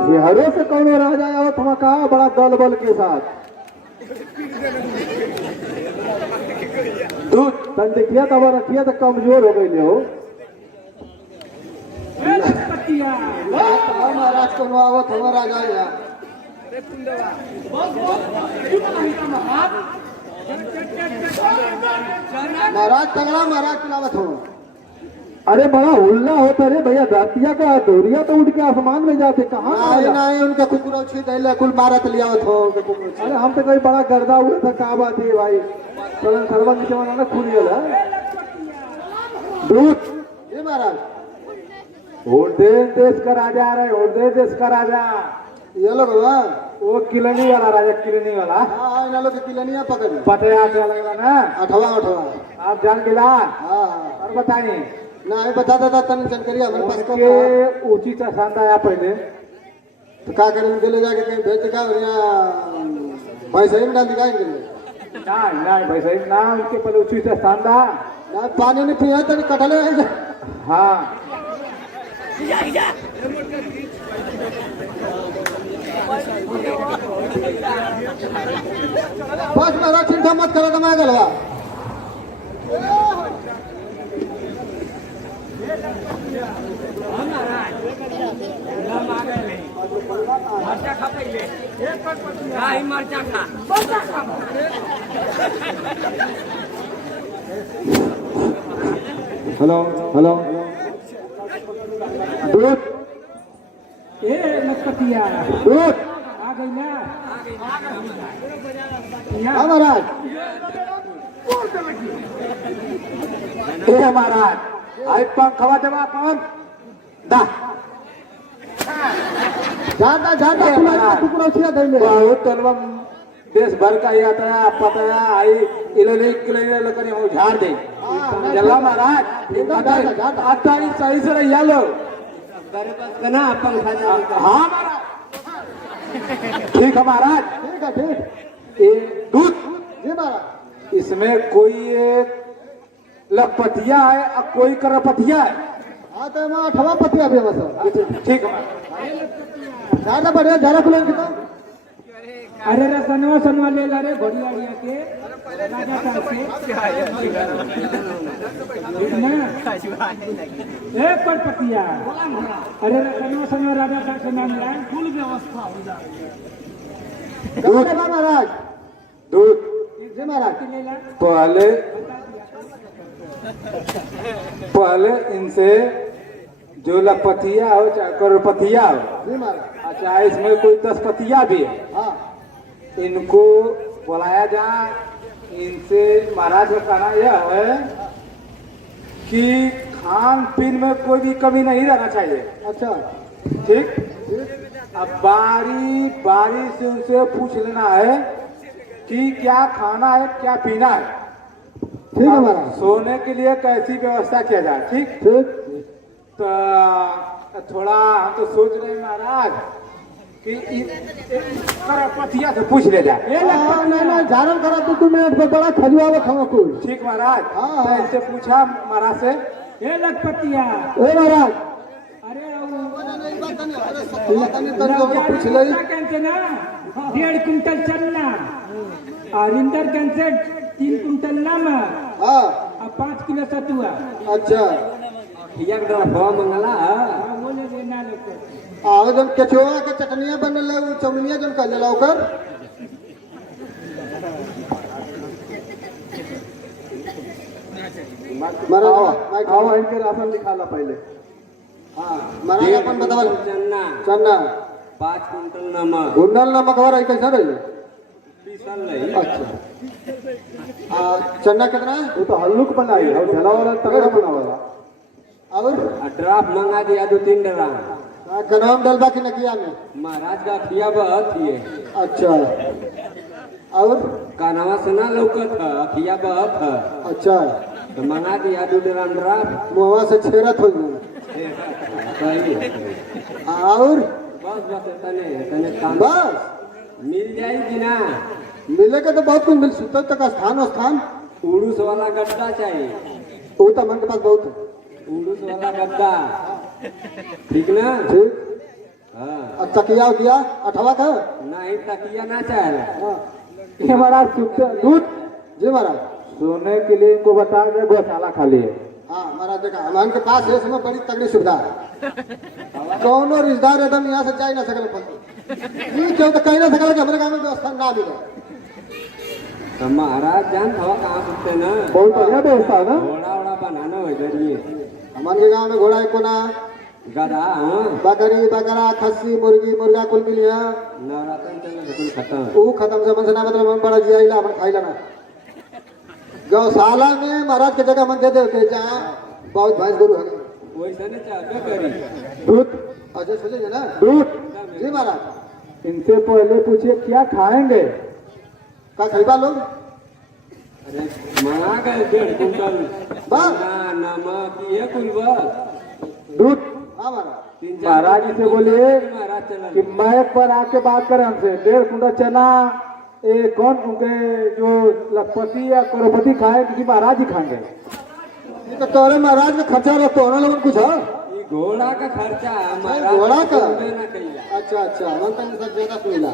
बिहारों से कौन राजा आया तुम कहा बड़ा दल बल के साथ? दूध तन देखिया तब रखिया तो कमजोर हो गई हो। महाराज को आवत हमारा राजा। महाराज तगड़ा महाराज खिलावत हो। अरे बड़ा हुल्ला होता रे भैया, धरतिया का दोरिया तो उड़ के आसमान में जाते कहाँ? नहीं उनका कुकुर छिद कुल मारत लियावत हो। अरे हम तो कहीं बड़ा गर्दा हुआ था, क्या बात है भाई? चलन सर्वन नीचे बनाना खुल गया दूध। ये महाराज उर्देश देश का राजा आ रहा है, उर्देश देश का राजा। ये लोग वो किलनी वाला राजा, किलनी वाला। हाँ इन लोग किलनिया पकड़ पटया चला ना, 8वां आप जान गिला। हाँ और बताइए नहीं बता देता तन जानकारी हमारे पास के ऊंची चढ़ाता है पहले तो क्या करें उनके ले जाके कहीं भेज क्या पैसे ही में डाल दिखाएंगे ना भाई सही ना उनके पहले उसी से स्थान था ना पानी नहीं पिया तो कटले हाँ बस मेरा चिंता मत करो तो मैं गलवा हेलो हेलो दूध ए लखपतिया दूध आ गई ना हाँ महाराज ए महाराज आई पंख खवा देवा कौन दा ज्यादा ज्यादा टुकड़ा छिया दे बहुत तलवा देश भर का ये आता है पता है आई इले लोकने हो झाड़ दे जल्ला महाराज आता ही सही से रहिया लो ना अपन खा हाँ महाराज ठीक है महाराज ठीक है ठीक ये दूध जी महाराज इसमें कोई एक लखपतिया है और कोई करपतिया है हाँ तो मैं 8वां पतिया भी है सर ठीक है महाराज ज्यादा बढ़िया ज्यादा खुले कितना अरे रे सनवा ले ला रे घोड़ियाड़िया के राजा साहब के ना ए परपतिया अरे रे सनवा राजा साहब के नाम ला फुल व्यवस्था हो जाए दूध महाराज दूध जी महाराज ले ला पहले इनसे जो लखपतिया हो चाहे करोड़पतिया हो जी महाराज चाहे इसमें कोई 10 पतिया भी है हाँ इनको बुलाया जाए इनसे महाराज का कहना यह है कि खान पीन में कोई भी कमी नहीं रहना चाहिए अच्छा ठीक अब बारी बारी से उनसे पूछ लेना है कि क्या खाना है क्या पीना है ठीक है महाराज सोने के लिए कैसी व्यवस्था किया जाए ठीक ठीक तो थोड़ा हम तो सोच रहे हैं महाराज कि पतिया से पूछ ले जाए नहीं झारण करा तो तुम्हें एक बड़ा खजुआ खाओ कोई ठीक महाराज हाँ। तो इनसे पूछा महाराज से ए लखपतिया ए महाराज अरे पूछ ले कैंसे ना 1.5 कुंटल चन्ना और इंटर कैंसे 3 कुंटल नमक हाँ और 5 किलो सतुआ अच्छा एक ड्रॉप मंगला बोले रे ना लगते आओ जब केचुआ के चटनिया बनल है चौनिया जब कर लेला ओकर आओ इनके राशन निकाला पहले महाराज अपन बतावल चन्ना चन्ना 5 कुंटल नमक गुंडल नमक हो रही कैसा रही पीसल नहीं अच्छा चन्ना कितना वो तो हल्लुक बनाई और झला वाला तगड़ा बना वाला और ड्राफ्ट मंगा दिया 2-3 ड्राम गनम डलबा की नकिया में महाराज का खिया बहुत ही अच्छा और कानवा सुना लौकत है खिया बहुत है अच्छा तो मंगा दिया 2 ड्राम ड्राफ्ट मुहवा से छेरत हो गई सही और बस तने तने काम बस मिल जाएगी ना मिले के तो बहुत कुछ मिल सुतल तक स्थान उड़ूस वाला गद्दा चाहिए वो तो मन के पास बहुत है उड़ूस वाला गद्दा ठीक ना ठीक हाँ और तकिया उकिया 8वां का नहीं तकिया ना चाहे हाँ ये महाराज दूध जी महाराज सोने के लिए इनको बता दे गौशाला खाली है हाँ महाराज देखा हमारे के पास है इसमें बड़ी तगड़ी सुविधा है कौनो रिश्तेदार एकदम यहाँ से जा ही ना सकल ये क्यों तो कहीं ना सकल कि हमारे गाँव में व्यवस्था ना मिले तो महाराज जान था कहाँ सकते ना बहुत बढ़िया व्यवस्था है ना घोड़ा वोड़ा बनाना हो जरिए हमारे गाँव में घोड़ा को ना गधा हाँ बकरी बकरा खस्सी मुर्गी मुर्गा कुल मिली है नवरात्र चले कुल खत्म वो खत्म से मन से ना मतलब हम बड़ा जिया ला अपन खाई लेना गौशाला में महाराज के जगह मन दे दे जहाँ बहुत भैंस गोरु है वैसे ने चाहते करी दूध अच्छा सोचेंगे ना दूध जी महाराज इनसे पहले पूछिए क्या खाएंगे का खरीदा लोग अरे मंगा गए 1.5 कुंटल बस। चना, नमक ये कुल बस दूध हाँ महाराज महाराज जी से बोलिए कि मैक पर आके बात करें हमसे। 1.5 कुंटल चना ये कौन उनके जो लखपति या करोड़पति खाए कि महाराज जी खाएंगे? ये तो तोरे महाराज का खर्चा रहा तो लोगन कुछ है घोड़ा का खर्चा घोड़ा का। अच्छा अच्छा हम तो सब ज्यादा सुनिला।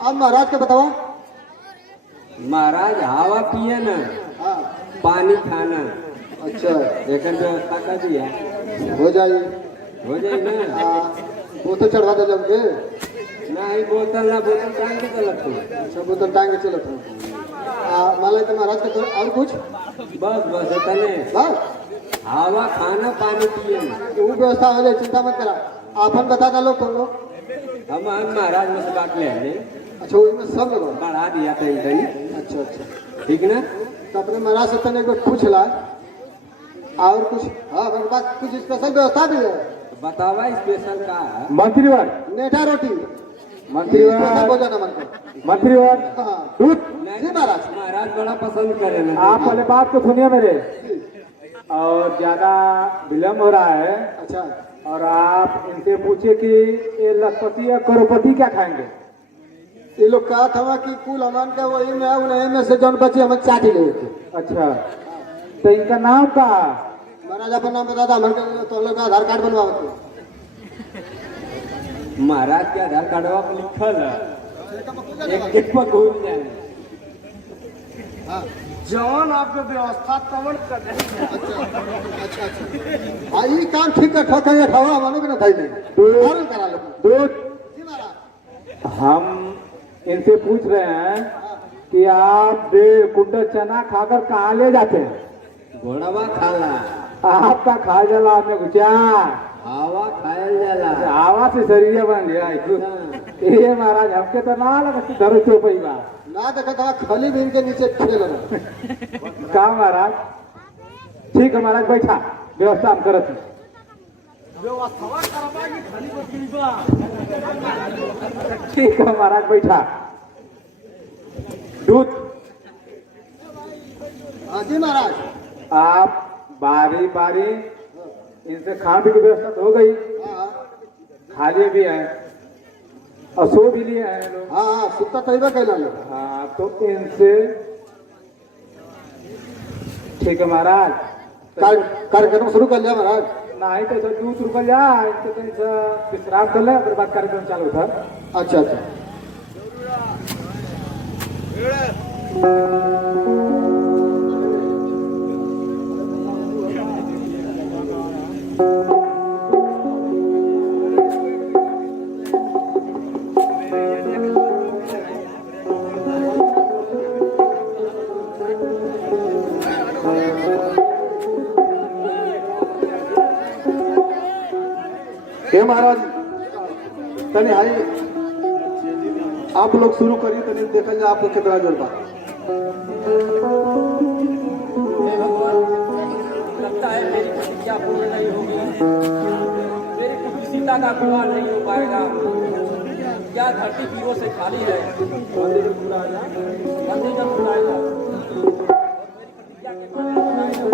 अब महाराज के बताओ। महाराज हवा पिए ना, हाँ पानी खाना, अच्छा एक व्यवस्था कर दिया हो जाए हो जाए ना। वो तो चढ़वा दे जब के नहीं बोतल ना बोतल टांग के चलत हूँ। अच्छा बोतल टांग के चलत हूँ। मान तो महाराज के और कुछ बस तने बस हवा खाना पानी पिए वो व्यवस्था हो जाए, चिंता मत करा। आपन बता दो लोग तुम लोग। हम महाराज में से बात ले आए। अच्छा उसमें सब लोग बढ़ा दिया था इधर। अच्छा अच्छा ठीक ना। तो अपने महाराज से तने एक बार पूछ ला और कुछ। हाँ मेरे पास कुछ स्पेशल व्यवस्था भी है। बतावा स्पेशल का है। मंत्रीवर नेठा रोटी मंत्रीवर भोजन मन को। मंत्रीवर हाँ दूध। जी महाराज। महाराज बड़ा पसंद करे ना। आप पहले बात को सुनिए मेरे, और ज्यादा विलम्ब हो रहा है। अच्छा और आप इनसे पूछिए कि ये लखपति या करोड़पति क्या खाएंगे? ये लोग कहा था कि कुल अमान का वही में है, उन्हें में से जौन बचे हमें चाट ही ले। अच्छा तो इनका नाम का महाराज अपना नाम बता था हमारे तो लोग आधार कार्ड बनवाओ। महाराज के आधार कार्डवा पर लिखल है, एक पर घूम जाए। जवान आपके व्यवस्था तवन कर अच्छा अच्छा। ये काम ठीक है ठोक है खवा मानो कि ना थाई नहीं फौरन करा लो। दूध। जी महाराज। हम इनसे पूछ रहे हैं कि आप 1.5 कुंटल चना खाकर कहाँ ले जाते हैं? घोड़वा खाला, आपका खा जला आपने गुचा हवा खायल जाला। हवा से शरीर बन गया। ये महाराज हमके तो ना लगा धरो चौपई बा ना देखा था खली भी इनके नीचे खेल रहा। का महाराज? ठीक है महाराज बैठा, व्यवस्था हम करत हैं। ठीक है महाराज बैठा। दूध। हाँ जी महाराज। आप बारी बारी इनसे खाने पीने की व्यवस्था तो हो गई, हाँ खा लिए भी है और सो भी लिए हैं लोग। हाँ हाँ सुत्ता तैबा कहला लो। हाँ तो इनसे ठीक है महाराज। कार्यक्रम शुरू कर लिया महाराज। नहीं तो सर दूध रुकल जाए, इनसे कहीं से विश्राम कर ले, फिर बाद कार्यक्रम चालू था। अच्छा अच्छा। हे महाराज तने आई आप लोग शुरू करिए, तने देखल जाए आपको कितना जोर बा। लगता है मेरी प्रतिज्ञा पूर्ण नहीं होगी, मेरी पुत्री सीता का विवाह नहीं हो पाएगा। क्या धरती वीरों से खाली है? मंदिर में पूरा आ जाए, मंदिर में पूरा आ जाए। मेरी प्रतिज्ञा के बारे में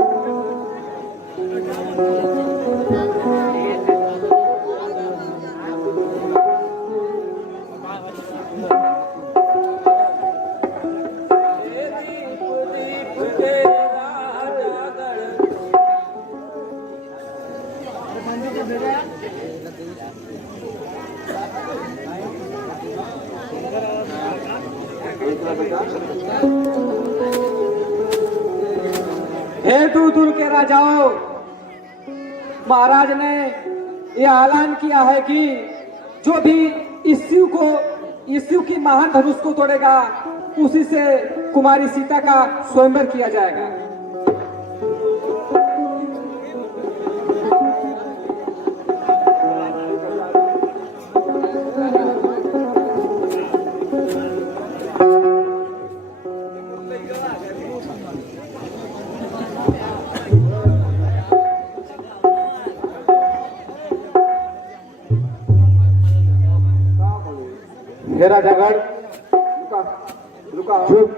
हे दूर दूर के राजाओं, महाराज ने यह ऐलान किया है कि जो भी इस शिव की महान धनुष को तोड़ेगा उसी से कुमारी सीता का स्वयंवर किया जाएगा। मेरा जगड़ रुका चुप।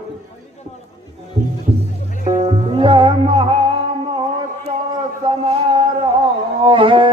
यह महामहोत्सव समारोह है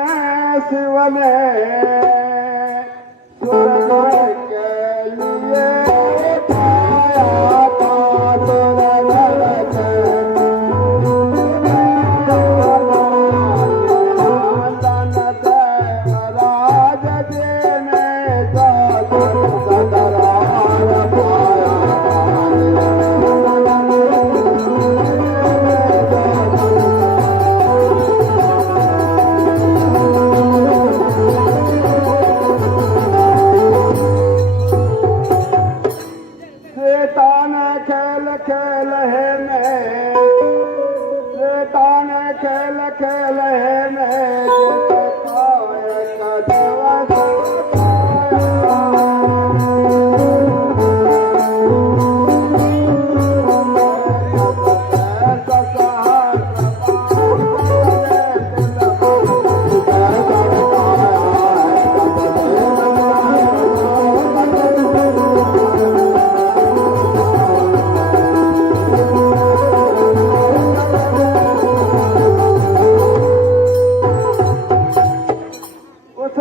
में शिव ने स्वर्ग के लिए उठाया था स्वर्ग के राज जी ने शैतान खेल खेल है मैं शैतान खेल खेल है मैं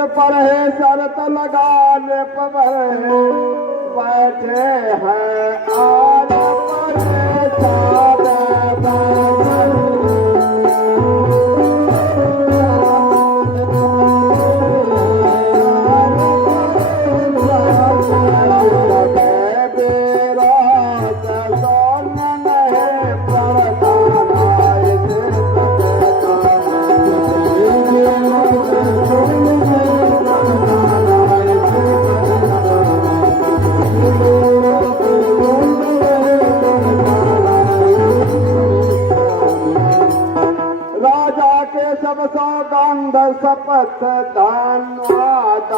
पर है शरत लगाने पर बैठे हैं आने सब सौगंध शपथ धन्यवाद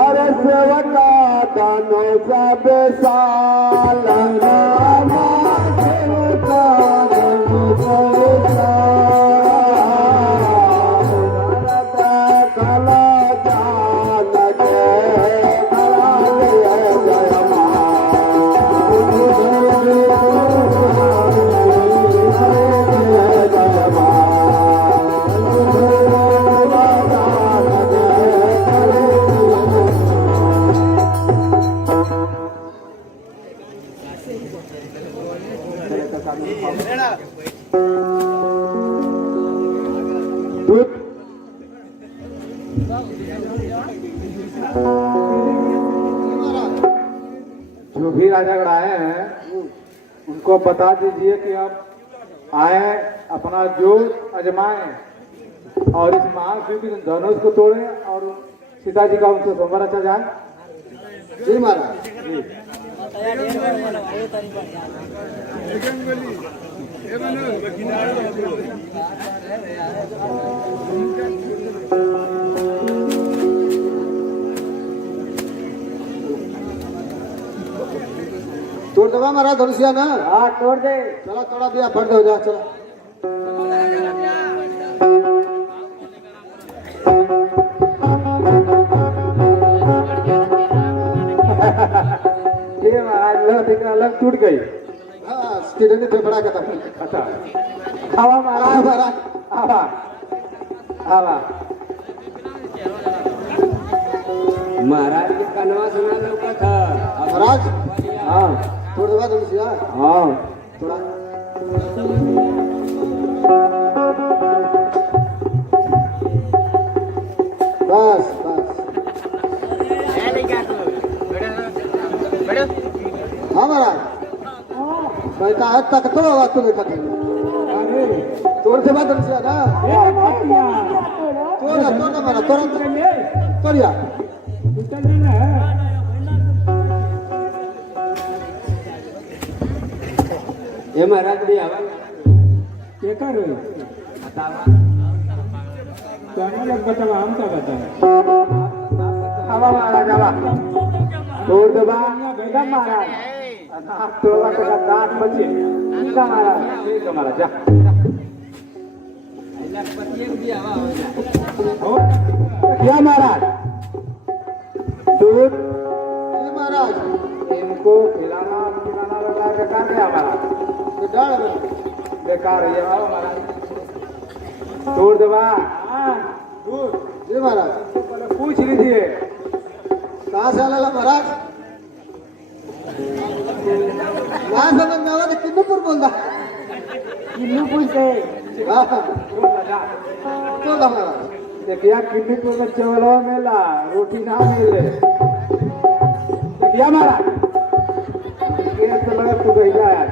अरे सेवका दानो सब साल सेवका दानो सब कला जान के जो भी राजागढ़ आए हैं उनको बता दीजिए कि आप आए अपना जोश आजमाएं और इस महाशिव के धनुष को तोड़ें और सीता जी का उनसे संवर अच्छा जाए। जी महाराज तोड़ दबा महाराज धनुषिया ना। हाँ तोड़ दे। चला थोड़ा दिया फट हो जा चला। ये महाराज अलग टूट गई। हाँ किरण ने फेफड़ा का था। अच्छा हवा महाराज हवा हवा महाराज के कनवा सुना लौका था महाराज। हाँ थोड़ा बाद धनुषिया। हाँ थोड़ा बस बस। हाँ महाराज कहता है तक तो आवाज तो देखा तोड़ से बात धनुषिया ना। तोड़ा तोड़ा महाराज तोड़ा तोड़िया ये महाराज भी आवा ये करो तो लोग बताओ हम क्या बताओ हवा महाराज हवा तोड़ दबा बेटा महाराज तोड़ा का दांत बचे का महाराज ठीक है महाराज जा क्या महाराज दूध जी महाराज इनको खिलाना बेकार बेकार है हमारा बेकार है हमारा तोड़ दबा जी महाराज पूछ लीजिए कहाँ से आला महाराज यहाँ समझ में आवा तो किन्नूपुर बोल रहा किन्नूपुर से तो महाराज देखिया किन्नूपुर में चावल मिला रोटी ना मिले देखिया महाराज ये तो लगा तू गई यार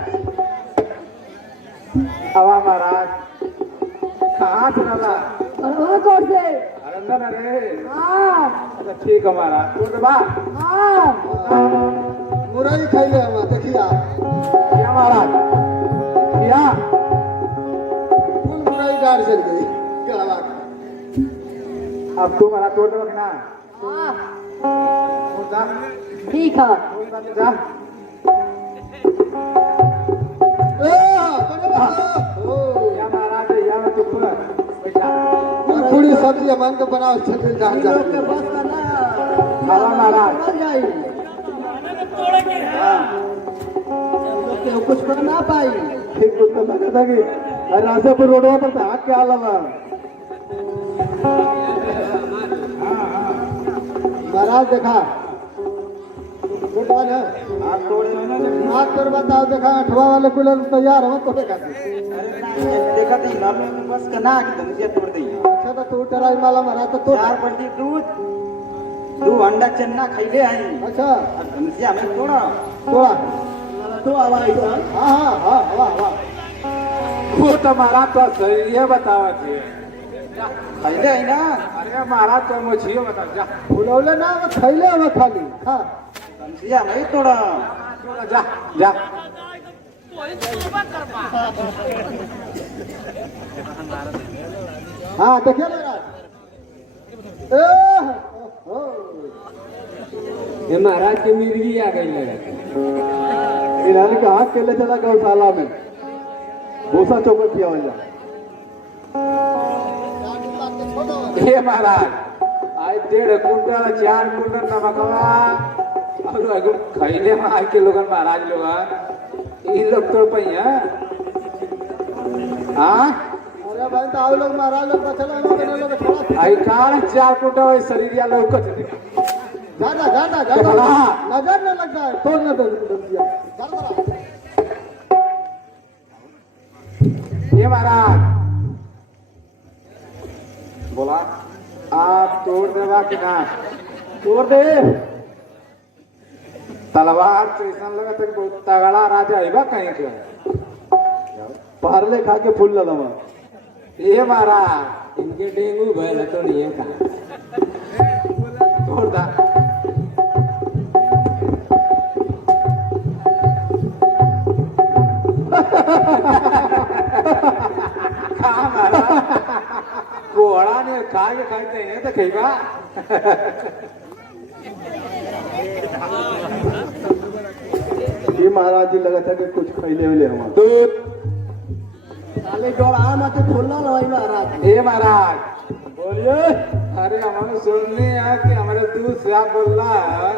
हवा महाराज कहाँ से ना वहाँ कौन से अंदर अरे हाँ अच्छा ठीक है महाराज तोड़ दबा हाँ मुरई खाइले हम देखिए क्या महाराज क्या फुल मुरई गाड़ चल गई क्या बात अब तू महाराज तोड़ दो ना हाँ तोड़ दा ठीक है तोड़ दा जा क्या महाराज है यहाँ चुप बैठा पूरी सब्जी मन तो बनाओ छल जान जा हवा महाराज कुछ कर ना पाई ठीक कुछ तो लगा था कि राजापुर रोडवा पर था हाथ क्या लगा महाराज देखा गुड वन है हाथ पर बताओ देखा अठवा वाले कूलर तैयार हो तो देखा देखा तो इमाम में बस करना कि धनुषिया तोड़ दी अच्छा तो तू टराई माला महाराज तो 4 बल्टी दूध 2 अंडा चन्ना खाइले आई अच्छा और धनुषिया में तोड़ा थोड़ा तो आवाज हाँ हाँ हाँ हाँ हाँ वो तो महाराज तो सही है बतावा थी खाइले आई ना अरे महाराज तो मुझे बता जा फुलौले ना वो खैले हुआ खाली हाँ धनुषिया में तोड़ा जा जा हाँ देखिए महाराज ये महाराज की मिर्गी आ गई लगा इन्होंने कहा के ले चला गौशाला में भूसा चौकट किया हो जा ये महाराज आज 1.5 कुंटल 4 कुंटल नमकवा और अगर खैले में आज के लोगन महाराज लोग इन लोग तो पहिया हाँ अरे भाई तो आओ लोग महाराज लोग बचला लोग थोड़ा आई कारण 4 कुंटल शरीर या लोग ज्यादा ज्यादा ज्यादा नजर न लगता है तोड़ न दिया ये महाराज बोला आप तोड़ देवा कि ना तोड़ दे तलवार तो ऐसा लगा था कि बहुत तगड़ा राजा है बा कहीं के पारले खा के फूल लगा ये महाराज इनके डेंगू भैया तो नहीं है कहा तोड़ दा घोड़ा ने खा के खाते हैं तो खेबा ये महाराज जी लगा था कि कुछ खैले हुए हम दूध खाली डोड़ा मत खुलना ना महाराज हे महाराज बोलिए अरे हमारे सुनने है कि हमारे दूध से आप बोल रहा है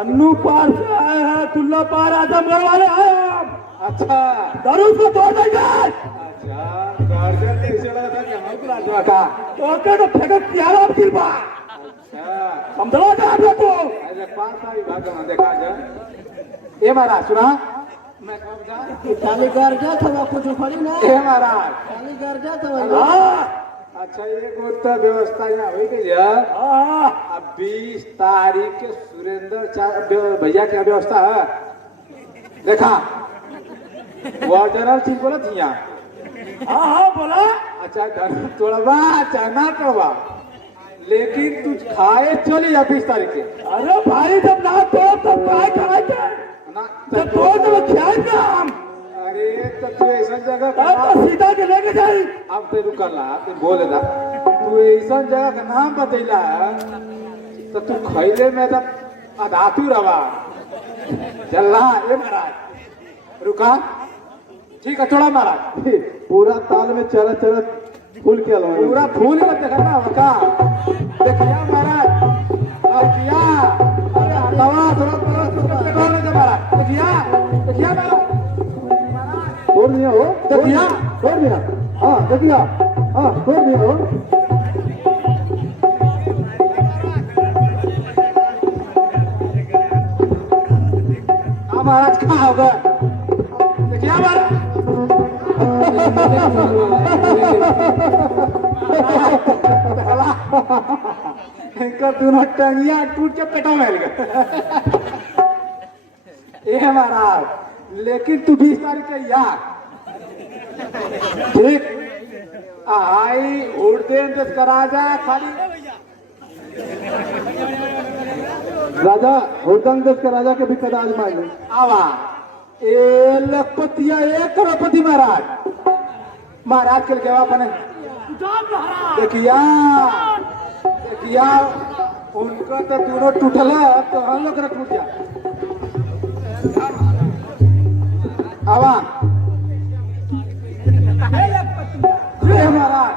अन्नू पार से आए हैं तुल्ला पार आजमगढ़ वाले आए हम अच्छा दारू को तोड़ देंगे अच्छा गार्जियन ने इसे लगा था कि हमारे को राजवा का तो क्या तो फेंक प्यारा गिरबा अच्छा समझो ना आप लोग को अरे पास आई भाग में देखा जाए ये महाराज सुना मैं कब जा खाली घर जा था कुछ उखड़ी ना ये महाराज खाली घर जा था अच्छा एक तो व्यवस्था यहाँ हुई गई है अब 20 तारीख के सुरेंद्र भैया की व्यवस्था है देखा वो जनरल चीज बोला थी यहाँ हाँ बोला अच्छा घर तोड़वा चाहे ना तोड़वा लेकिन तू खाए चली जा 20 तारीख के अरे भाई जब ना तो तब खाए खाए ना तो ख्याल का हम अरे तो तू ऐसा जगह का अब तो सीता के लेके जाई। अब ते रुकला ते बोले दा तू ऐसा जगह का नाम बतैला तो तू खैले में तो अधातु रवा चल रहा ए महाराज रुका ठीक है छोड़ा महाराज पूरा ताल में चरत चरत फूल के अलवा पूरा फूल ही मत देखना होगा देखिया महाराज देखिया अरे हवा थोड़ा थोड़ा पेट्रोल दे महाराज देखिया महाराज छोड़ दिया हो देखिया छोड़ दिया हाँ देखिया हाँ छोड़ दिया हो हाँ महाराज कहाँ होगा देखिया महाराज इनका दोनों टंगिया टूट के पेटों में गए ये महाराज लेकिन तू 20 तारीख के यार ठीक आई उड़ते दस का राजा खाली राजा हुड़दंग देश के राजा के भी कदा आजमाएंगे आवा ए लखपतिया एक करोड़पति महाराज महाराज के जवाब बने देखिया देखिया उनका तो दोनों टूटला तो हम लोग टूट जा आवा ये महाराज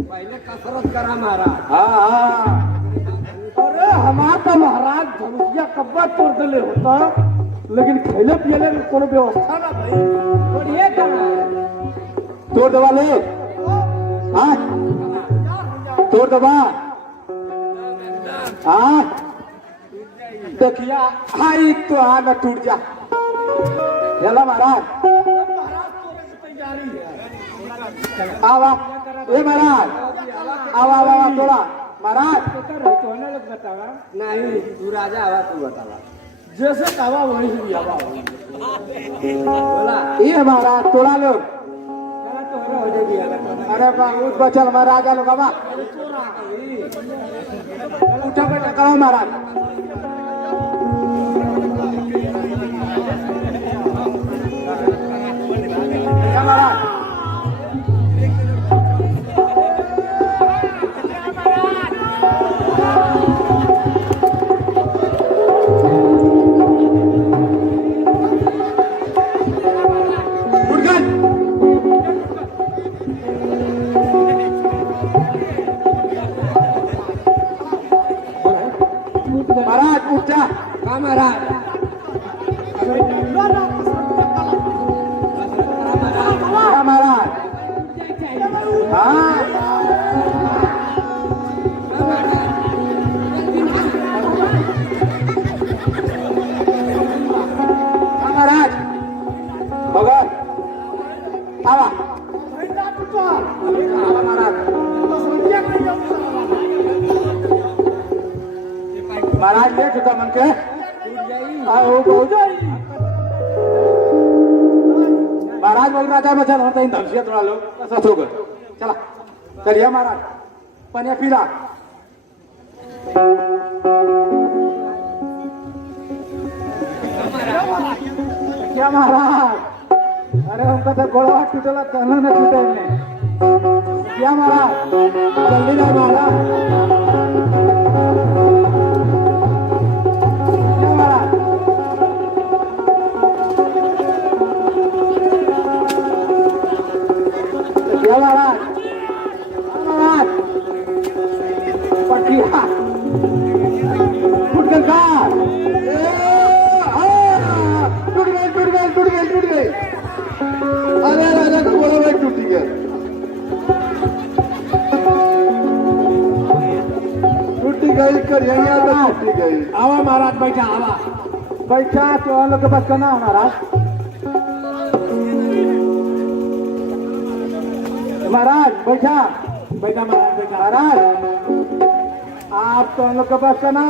पहले कसरत करा महाराज। हाँ हाँ अरे हमारा तो महाराज धनुषिया कब्बा तोड़ दिले होता लेकिन खेले पियले में कोनो व्यवस्था ना भाई बढ़िया करना तोड़ दबा ले हाँ तोड़ दबा हाँ देखिया हाई तो हाँ न टूट जा चला महाराज आवा ए महाराज आवा आवा आवा तोड़ा महाराज तो लोग बतावा नहीं तू राजा आवा तू बतावा जैसे कहा वही हुई आवा बोला ये महाराज तोड़ा लोग तो हो जाएगी अरे बहुत बचल महाराजा लोग आवा उठा बैठा करो महाराज क्या महाराज महाराज उठ जा हाँ महाराज हाँ महाराज हाँ महाराज भगत आवा महाराज ले चुका मन के आओ बहुत महाराज बोल रहा था बचल होता इन धमसिया थोड़ा लो ऐसा हो गए चला चलिए महाराज पनिया पीला क्या महाराज अरे हमका तो गोड़ा टूटला कहना न टूटे क्या महाराज जल्दी ना महाराज महाराज महाराज पटिया टूट गए अरे राजा का बोला भाई टूट गया टूटी गई करिया तो टूटी गई आवा महाराज बैठा आवा बैठा तो हम लोग के पास करना है महाराज महाराज बैठा बैठा महाराज बैठा महाराज आप तो हम लोग के पास करना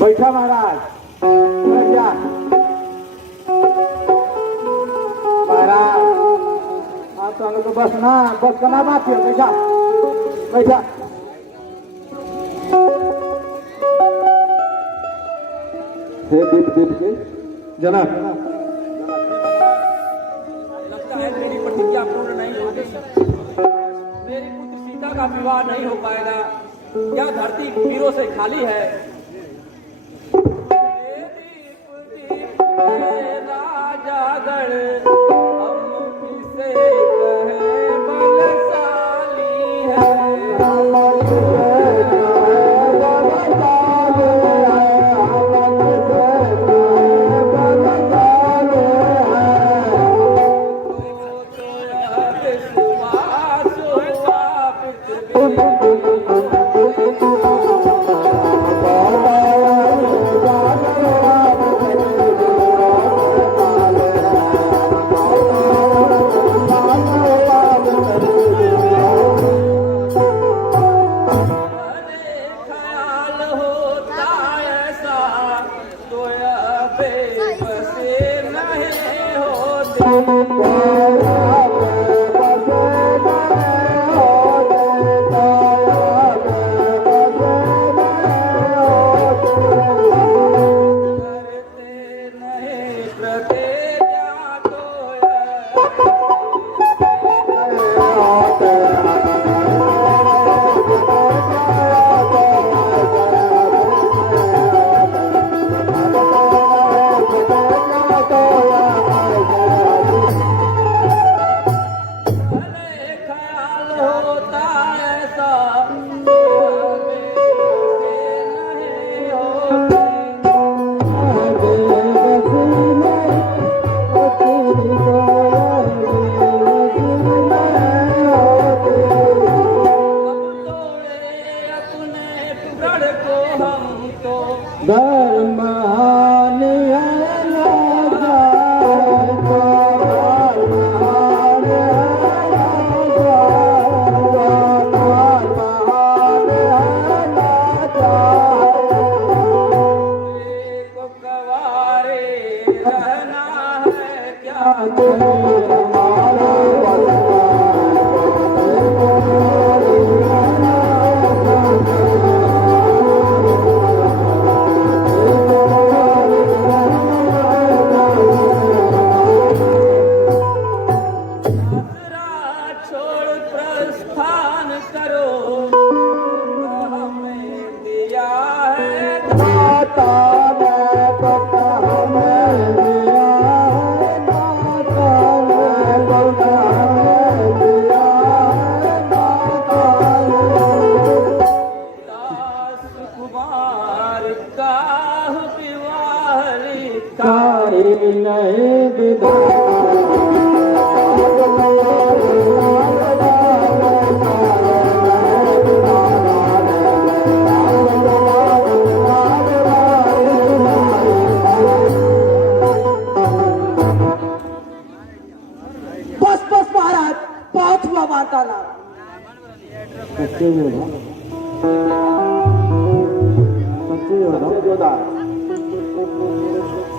बैठा महाराज बैठा महाराज आप तो हम लोग के बस ना बस करना बात है बैठा बैठा हे दीप दीप के जनक सीता का विवाह नहीं हो पाएगा। यह धरती वीरों से खाली है। राजागढ़ हम किसे कहे बलशाली है।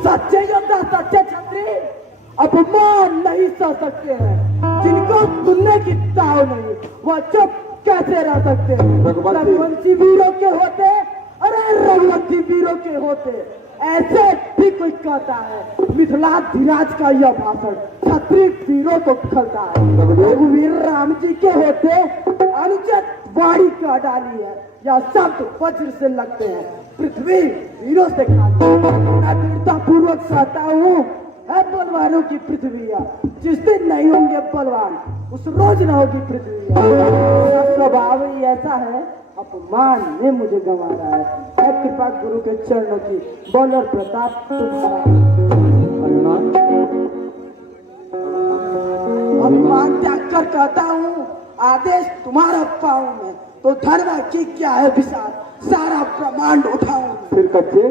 सच्चे योद्धा, सच्चे छत्री अपमान नहीं सह सकते हैं। जिनको सुनने की ताव नहीं, वह चुप कैसे रह सकते हैं? रघुवंशी वीरों के होते, अरे रघुवंशी वीरों के होते, ऐसे भी कोई कहता है। मिथिलाधिराज का यह भाषण क्षत्रिय वीरों को खलता है। रघुवीर राम जी के होते अनुचित वाणी का डाली है, या शब्द वज्र से लगते हैं। पृथ्वी वीरों से खाती है। मैं वीरता पूर्वक कहता हूँ, है बलवानों की पृथ्वी। जिस दिन नहीं होंगे बलवान, उस रोज न होगी पृथ्वी। स्वभाव ही ऐसा है, अपमान ने मुझे गंवारा है। कृपा गुरु के चरणों की, बल और प्रताप तुम्हारा। अपमान त्याग कर कहता हूँ, आदेश तुम्हारा पाऊं मैं, तो धर्म की क्या है विशाल, सारा ब्रह्मांड उठाऊं। फिर कच्चे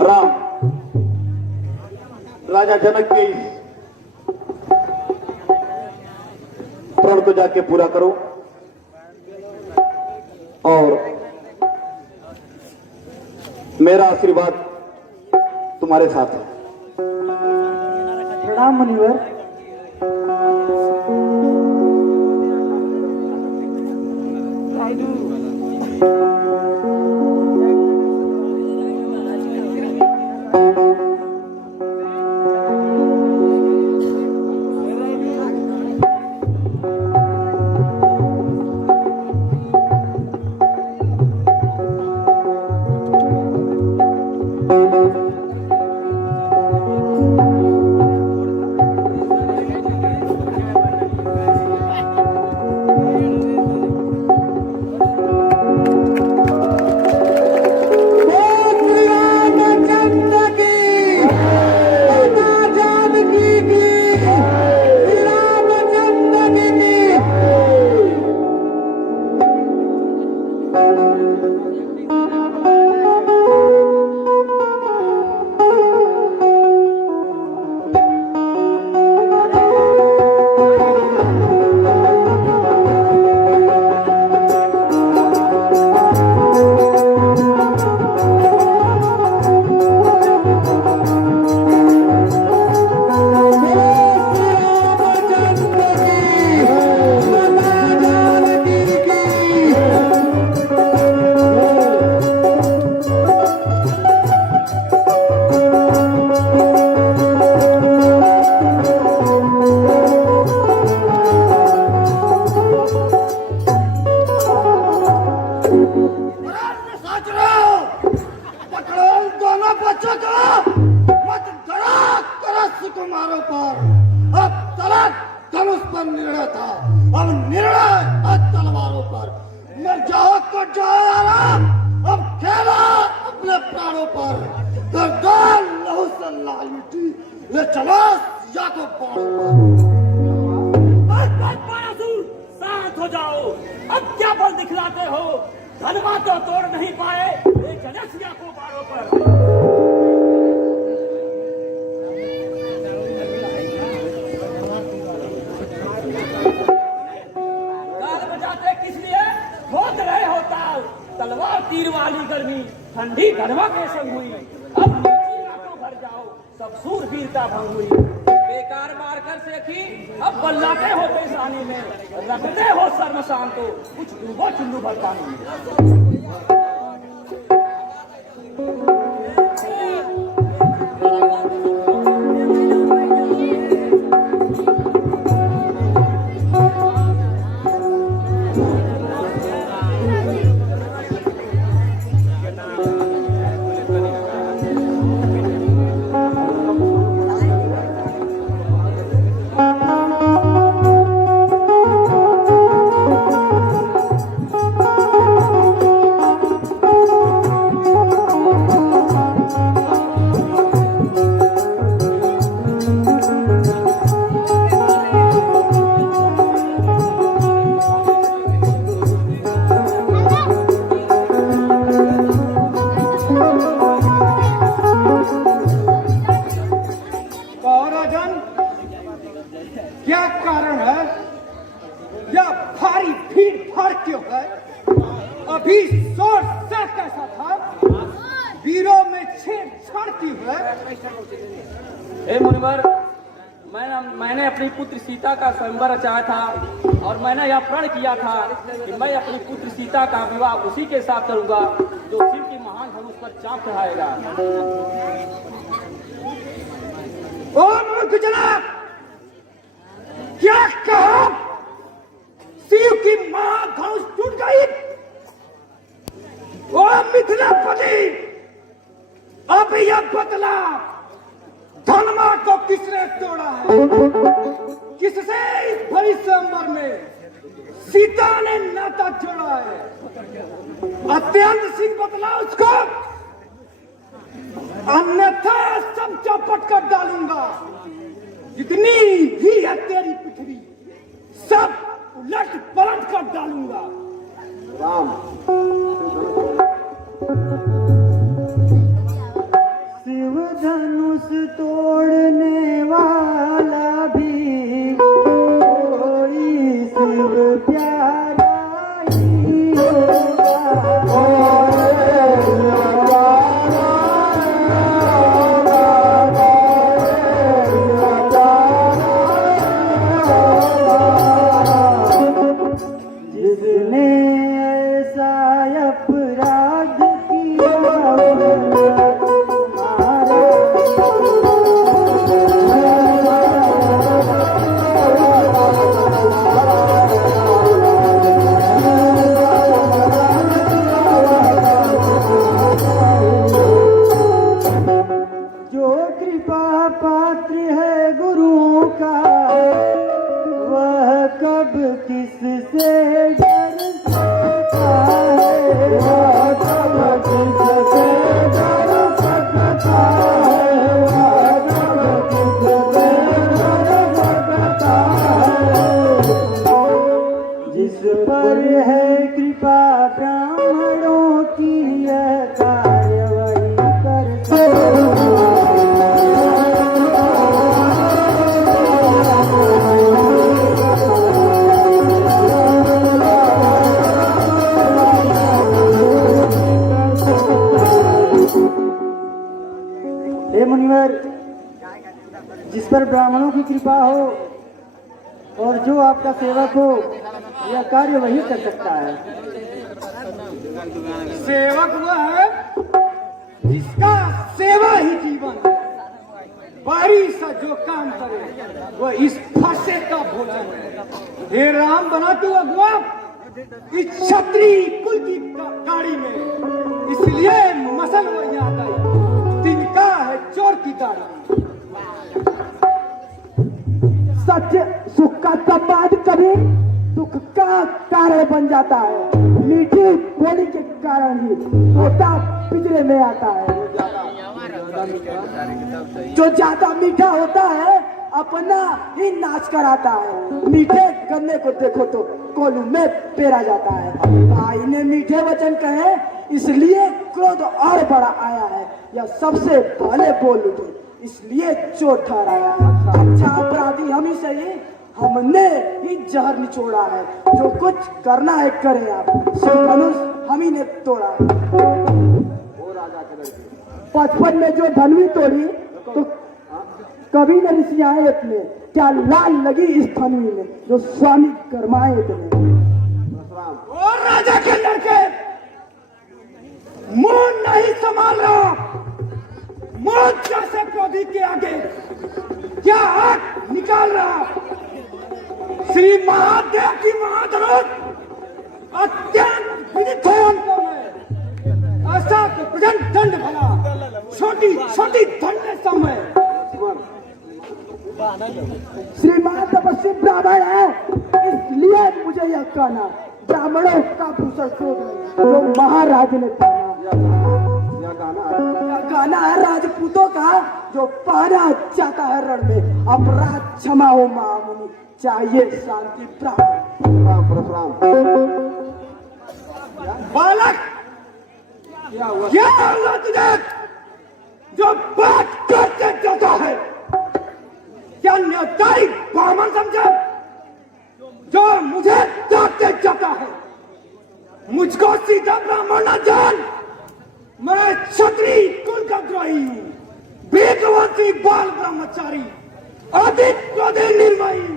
राम, राजा जनक के इस प्रण को जाके पूरा करो और मेरा आशीर्वाद तुम्हारे साथ है। प्रणाम मुनिवर। कुमारों पर अब तलक धनुष पर निर्णय था, अब निर्णय तलवारों पर। जाओ तो जाओ, अब खेला अपने प्राणों पर। गर्दन लहू से लाल मिट्टी ले चलो या को शांत हो जाओ, अब क्या बल दिखलाते हो? धनवा तो तोड़ नहीं पाए, ले चले सिया को बारों पर। तलवार तीर वाली गर्मी ठंडी गरवा के संग हुई। अब नीची रातों भर जाओ, सब सूर वीरता भंग हुई। बेकार मार कर सेखी, अब बल्लाते हो पेशानी में, रखते हो शर्मशान को, कुछ डूबो चुल्लू भर पानी में। क्या कारण है? यह भारी भीड़ भाड़ क्यों है? अभी शोर से कैसा था? वीरों में छेड़छाड़ क्यों है? हे मुनिवर, मैंने अपनी पुत्र सीता का स्वयंवर रचाया था और मैंने यह प्रण किया था कि मैं अपनी पुत्र सीता का विवाह उसी के साथ करूंगा जो शिव की महान धनुष पर चाप चढ़ाएगा। ओ मूर्ख जनाब, क्या कहा? शिव की महाधनुष टूट गई? ओ मिथिलापति, अब यह बदला धनमा को किसने तोड़ा है? किससे इस भरी स्वयंवर में सीता ने नाता जोड़ा है? अत्यंत सिंह बदला उसको, अन्यथा सब चौपट कर डालूंगा। जितनी भी है तेरी पृथ्वी सब उलट पलट कर डालूंगा। राम शिव धनुष तोड़ने वाला भी कोई शिव प्यारा ही होगा। जिसने ऐसा हे मुनिवर, जिस पर ब्राह्मणों की कृपा हो और जो आपका सेवक हो, यह कार्य वही कर सकता है। सेवक वह है जिसका सेवा ही जीवन है। बारी सा जो काम करे वह इस फंसे का भोजन है। हे राम, बना तू अगुआ इस क्षत्रिय कुल की गाड़ी में, इसलिए मसल वो याद आई, तिनका है चोर की गाड़ी। सच सुख का संवाद कभी दुख का कारण बन जाता है। मीठी बोली के कारण ही तोता पिंजरे में आता है। जो ज्यादा मीठा होता है अपना ही नाश कराता है। मीठे गन्ने को देखो तो कोलू में पेरा जाता है। भाई ने मीठे वचन कहे इसलिए क्रोध और बड़ा आया है। यह सबसे पहले बोल उठे इसलिए चोट ठहराया है। अच्छा अपराधी हम ही सही, हमने ही जहर निचोड़ा है। जो कुछ करना है करें आप, धनुष हम ही ने तोड़ा है। बचपन में जो धनवी तोड़ी तो कभी न ऋषियाए इतने, क्या लाल लगी इस धनवी में जो स्वामी गरमाए इतने। और राजा के लड़के मुंह नहीं संभाल रहा, मुंह जैसे क्रोधी के आगे क्या हाथ निकाल रहा। श्री महादेव की महाधनुष अत्यंत विदित है हमको में। ऐसा तो प्रचंड दंड भला, छोटी छोटी दंड समय। श्रीमान तपस्वी ब्राह्मण है इसलिए मुझे यह कहना, ब्राह्मणों का भूषण शोध है जो महाराज ने पहना। गाना है राजपूतों का जो पहना जाता है रण में। अपराध क्षमा हो महामुनि, चाहिए शांति प्राप्त। बालक क्या हुआ तुझे जो बात करते जाता है? क्या न्योताई ब्राह्मण समझा जो मुझे डांटते जाता है? मुझको सीधा ब्राह्मण न जान, मैं क्षत्रिय कुल का द्रोही हूँ, वेदवंशी बाल ब्रह्मचारी, अधिक क्रोधी निर्मयी।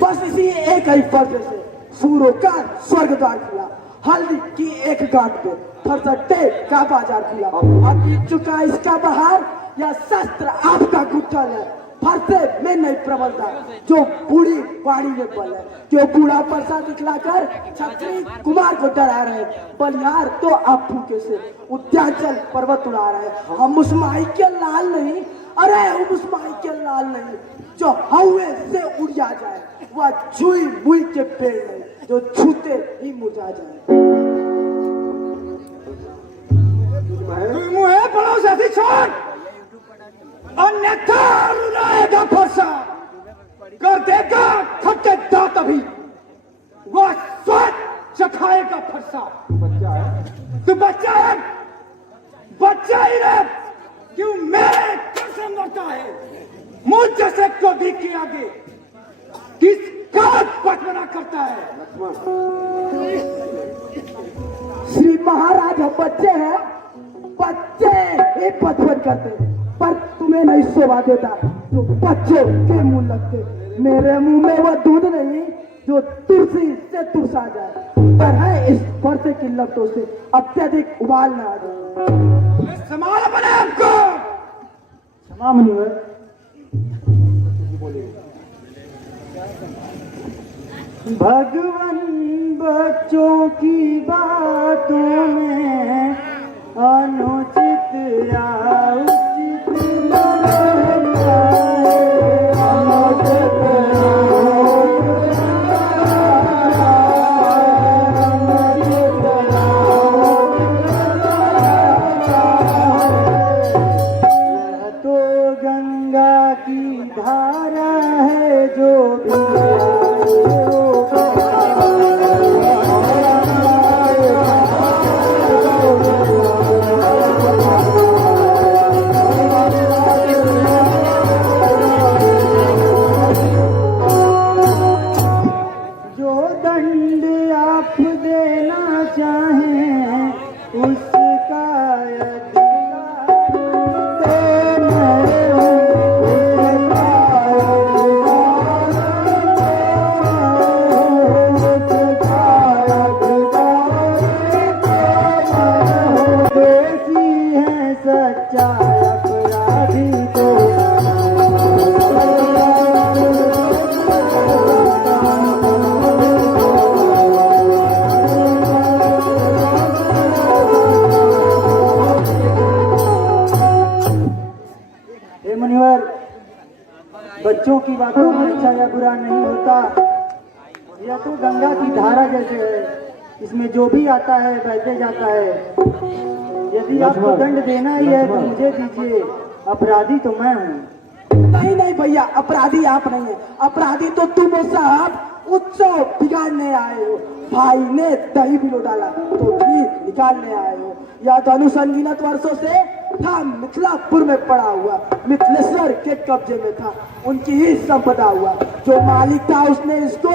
बस इसी एक ही फर्ज से सूरों का स्वर्ग द्वार खुला। हल्दी की एक गांठ पे फरसटे का बाजार खुला। अब बीत चुका इसका बहार, यह शस्त्र आपका गुत्थल है। फरसे में नहीं प्रबलता जो बूढ़ी बाड़ी में बल है। जो बूढ़ा परसा दिखलाकर छत्री कुमार को डरा रहे, बलिहार तो आप फूके से उद्याचल पर्वत उड़ा रहे। हम उस माई के लाल नहीं, अरे हम उस माई के लाल नहीं जो हवे से उड़िया जाए। वह छुई मुई के पेड़ नहीं जो छूते ही मुरझा जाए। मुझे पड़ोस ऐसी छोड़, अन्यथा रुलाएगा फरसा, कर देगा खट्टे दांत। अभी वह स्वाद चखाएगा फरसा। तू बच्चा है, बच्चा ही रह, क्यों मेरे कैसे मरता है? मुझ जैसे क्रोधी के आगे किसका बचपना करता है? श्री महाराज हम बच्चे हैं, बच्चे ही बचपन करते हैं, पर तुम्हें नहीं शोभा देता तो बच्चों के मुंह लगते। मेरे मुंह में वह दूध नहीं जो तुलसी से तुरसा जाए, पर है इस फरसे की लपटों से अत्यधिक उबाल न आ जाए। संभाल अपने आपको। क्षमा मुनिवर। भगवान बच्चों की बातों में अनुचित या उचित लगता है, अनुचित यह तो गंगा की धारा है जो चाहे उसका अधिकार दे मैं उसका अधिकार देसी है सच्चा अपराधी तो हे मुनिवर, बच्चों की बातों में अच्छा या बुरा नहीं होता। यह तो गंगा की धारा जैसे है, इसमें जो भी आता है बहते जाता है। यदि आपको दंड देना ही है तो मुझे दीजिए, अपराधी तो मैं हूँ। नहीं नहीं भैया, अपराधी आप नहीं है, अपराधी तो तुम हो साहब। उत्सव बिगाड़ने आए हो, भाई ने दही भी डाला तो भी निकालने आए हो। यह धनुष अनगिनत वर्षों से था मिथिलापुर में पड़ा हुआ, मिथिलेश्वर के कब्जे में था, उनकी ही संपदा हुआ। जो मालिक था उसने इसको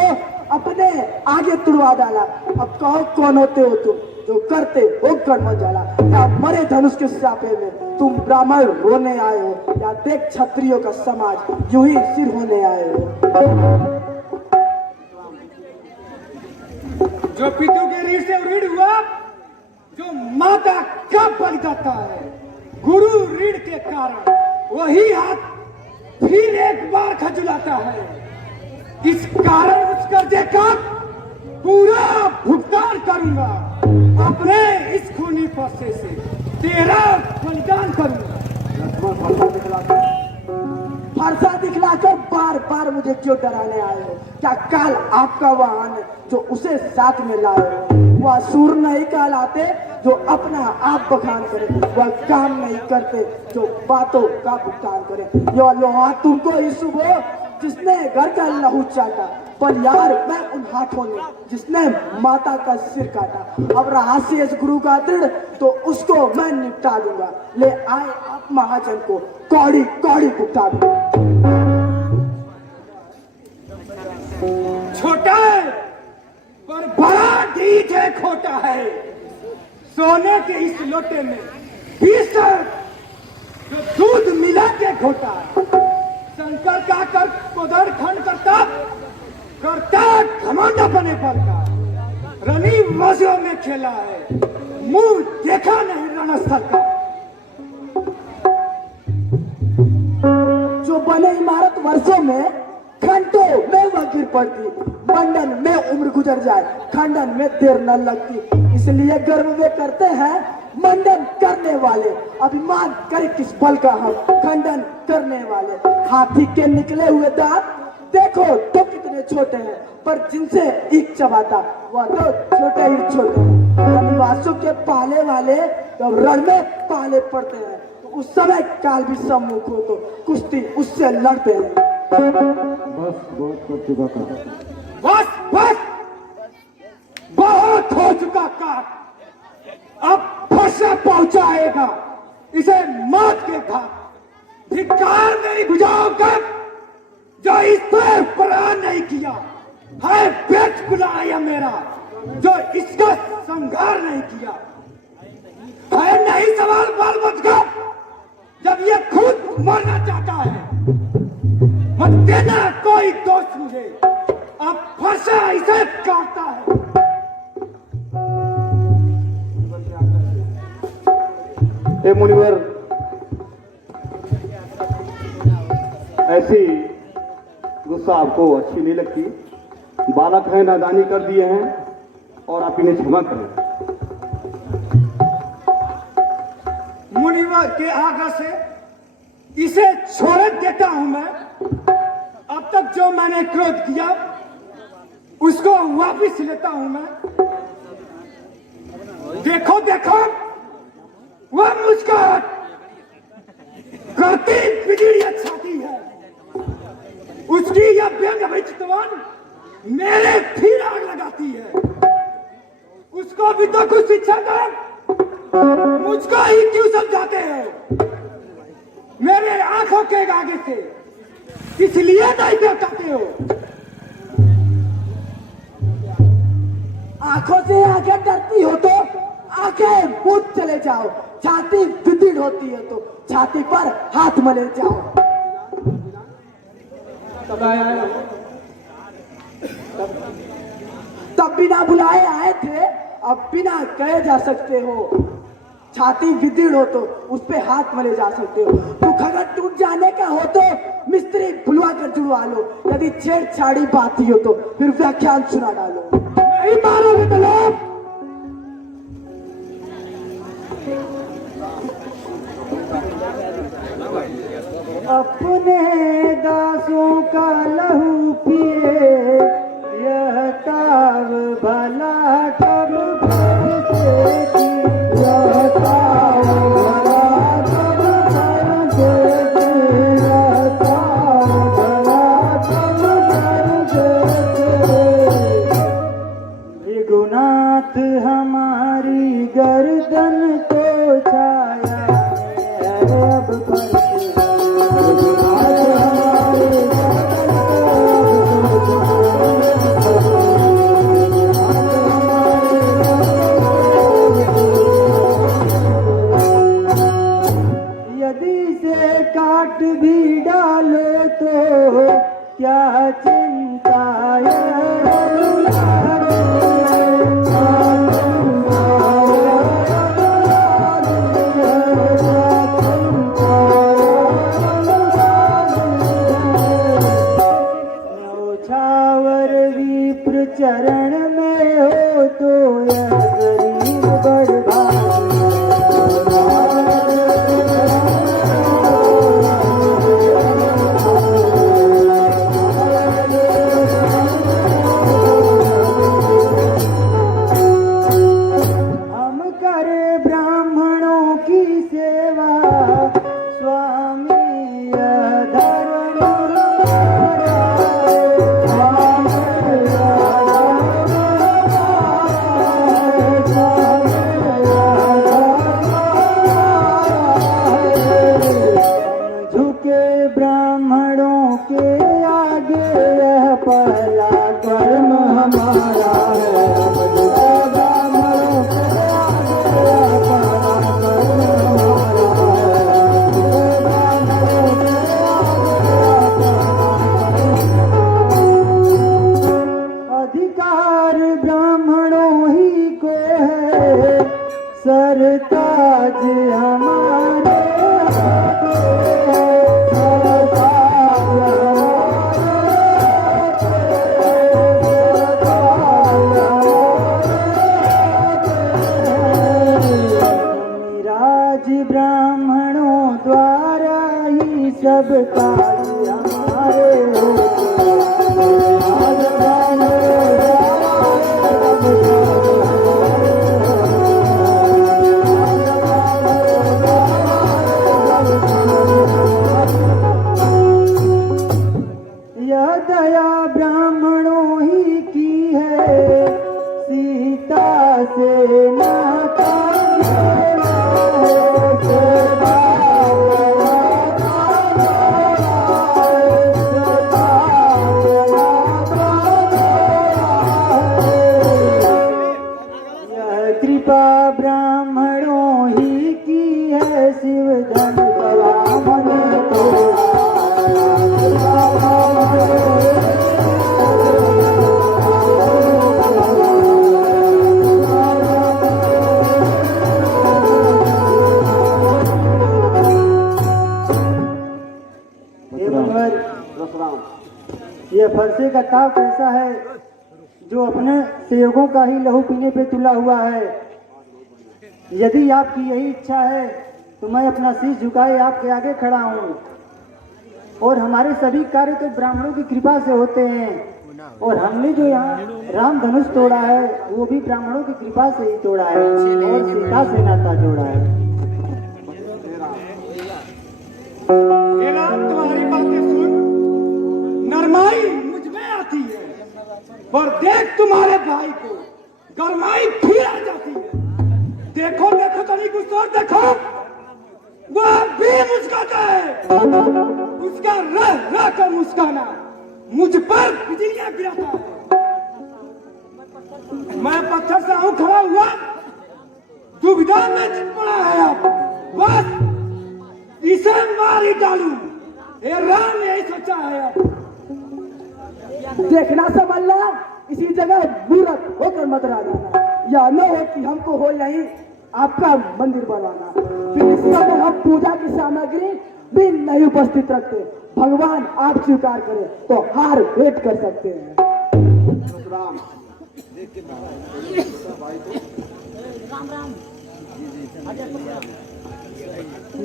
अपने आगे तुड़वा डाला। अब कहो कौन होते हो तुम जो करते हो गड़बड़ जाला? या मरे धनुष के सापे में तुम ब्राह्मण रोने आए हो, या देख क्षत्रियों का समाज यूं ही सिर होने आए हो। जो पितु के रीढ़ से रीढ़ हुआ, जो माता का बन जाता है गुरु रीढ़ के कारण, वही हाथ फिर एक बार खजुलाता है। इस कारण उस कर्जे का पूरा भुगतान करूंगा। अपने इस खूनी पैसे से तेरा बलिदान करूंगा। फरसा दिखलाकर बार बार मुझे क्यों डराने आए हो? क्या काल आपका वाहन जो उसे साथ में लाए हो? वह सूर नहीं कहलाते जो अपना आप बखान करे, वह काम नहीं करते जो बातों का भुगतान करे। यो लोहा तुमको ही सुबह जिसने घर का लहू चाटा, पर यार मैं उन हाथों ने जिसने माता का सिर काटा। अब रहा शेष गुरु का दृढ़ तो उसको मैं निपटा दूंगा। ले आए आप महाजन को कौड़ी कौड़ी भुगता दूंगा। छोटा है पर बड़ा ढीठ है, खोटा है। सोने के इस लोटे में 20 जो दूध मिला के घोटा है। शंकर का कर कोदर खंड करता घमंड अपने पर का। रनी मौजों में खेला है, मुंह देखा नहीं रणस्थल का। जो बने इमारत वर्षों में, घंटों में वह गिर पड़ती। मंडन में उम्र गुजर जाए, खंडन में देर न लगती। इसलिए गर्व वे करते हैं मंडन करने वाले। अभिमान करे किस बल का हम खंडन करने वाले। हाथी के निकले हुए दांत देखो तो कितने छोटे हैं, पर जिनसे ईख चबाता वह तो छोटे ही छोटे हैं। निवासों के पाले वाले तो रण में पाले पड़ते हैं, तो उस समय काल भी सम्मुख हो तो कुश्ती उससे लड़ते हैं। बस बहुत कर चुका था। बस बहुत हो चुका काट। अब फंसा पहुंचाएगा इसे मौत के घाट। धिक्कार मेरी भुजाओं का जो इस पर प्राण नहीं किया है, पेट बुलाया मेरा जो इसका संघार नहीं किया है। नहीं सवाल बाल मत कर, जब ये खुद मरना चाहता है मत देना कोई दोस्त मुझे। अब फंसा इसे काटता है। हे मुनिवर, ऐसी गुस्सा आपको अच्छी नहीं लगती। बालक है, नादानी कर दिए हैं और आप इन्हें क्षमा करें। मुनिवर के आज्ञा से इसे छोड़ देता हूं मैं। अब तक जो मैंने क्रोध किया उसको वापिस लेता हूं मैं। देखो वह मुस्कुराहट करती बिगड़ी छाती है, उसकी यह व्यंग विचित्रवान मेरे फिर आग लगाती है। उसको भी तो कुछ शिक्षा दो, मुझको ही क्यों समझाते हो? मेरे आंखों के आगे से इसलिए नहीं बताते हो। आंखों से आंखें डरती हो तो आंखें मूंद चले जाओ, छाती विदीर्ण होती है तो छाती पर हाथ मले जाओ। कब आया है? तब बिना बुलाए आए थे, अब बिना कहे जा सकते हो। छाती विदीर्ण हो तो उस पे हाथ मले जा सकते हो। दुख अगर टूट जाने का हो तो मिस्त्री बुलवा कर जुड़वा लो, यदि छेड़छाड़ी बात हो तो फिर व्याख्यान सुना डालो। नहीं मारोगे तो लो। अपने दासों का लहू पिए यह ताव भला तब भर से थी। यह ताव भला तब भर से थी। यह ताव भला तब भर से थी। भृगुनाथ हमारी गर्दन को छाया है अब भर काट भी डाले तो क्या चिंता न्यौछावर विप्र चरण में हो तो यह गरीब बर्बाद। ब्राह्मणों के आगे यह पहला कर्म हमारा है। ब्राह्मणों के आगे यह पहला कर्म हमारा है। अधिकार ब्राह्मणों ही को है, सरताज हमारे ब्राह्मणों द्वारा ही सब कार्य हमारे यह दया ब्राह्मणों ही की है, सीता से नाता कृपा ब्राह्मणों ही की है, शिव धन ब्राह्मण को यह फरसे का ताव कैसा है जो अपने सेवकों का ही लहू पीने पे तुला हुआ है। यदि आपकी यही इच्छा है तो मैं अपना शीश झुकाए आपके आगे खड़ा हूँ। और हमारे सभी कार्य तो ब्राह्मणों की कृपा से होते हैं, और हमने जो यहाँ राम धनुष तोड़ा है वो भी ब्राह्मणों की कृपा से ही तोड़ा है और सीता से नाता जोड़ा है। तुम्हारी बातें सुन, नरमाई मुझ में आती है, और देख तुम्हारे भाई को गरमाई फिर आ जाती है। देखो देखो तनी कुछ और देखो, वह भी मुस्कुराता है। उसका रह रह कर मुस्काना मुझ पर बिजलियां गिराता है। मैं पत्थर से हूं खड़ा हुआ, दुविधा में चित पड़ा है अब, बस इसे मार ही डालूं। हे राम यही सोचा है अब। देखना समझना, इसी जगह मूर्ख होकर मत रह जाना, या न हो कि हमको हो यही आपका मंदिर बनाना। फिर इस समय हम पूजा की सामग्री भी नहीं उपस्थित रखते। भगवान आप स्वीकार करें तो हार भेंट कर सकते हैं।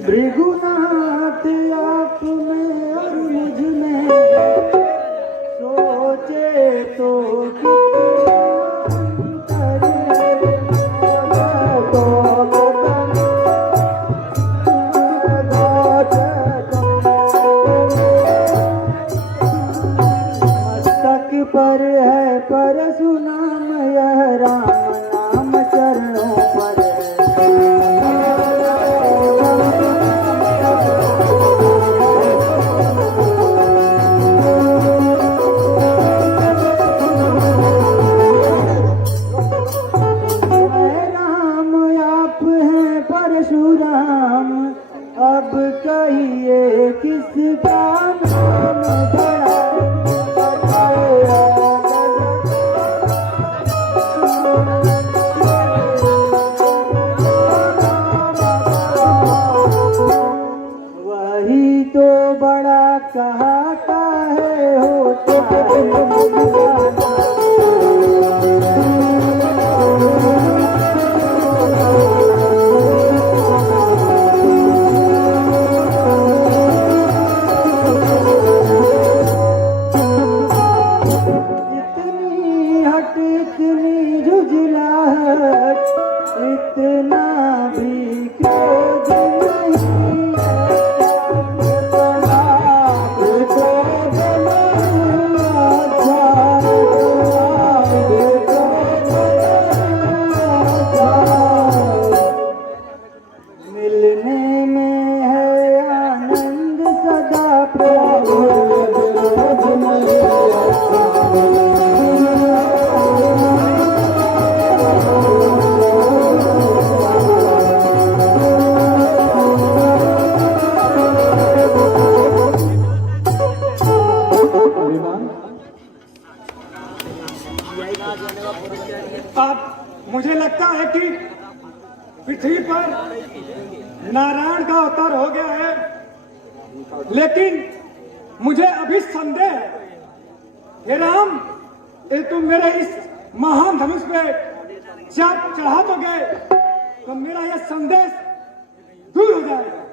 भृगुनाथ आप में और मुझ में सोचे तो मस्तक पर है परशुनाम, यह राम नाम चरणों पर परशुराम। अब कहिए किसका नाम बड़ा, वही तो बड़ा कहता है होता इतनी झुझलाहट, इतना भी क्रोध नहीं मिलने में है आनंद सदा प्रभु। अब मुझे लगता है कि पृथ्वी पर नारायण का अवतार हो गया है, लेकिन मुझे अभी संदेह है। हे राम, ये तुम मेरे इस महान धनुष पे जब चढ़ा तो गए तो मेरा यह संदेश दूर हो जाएगा।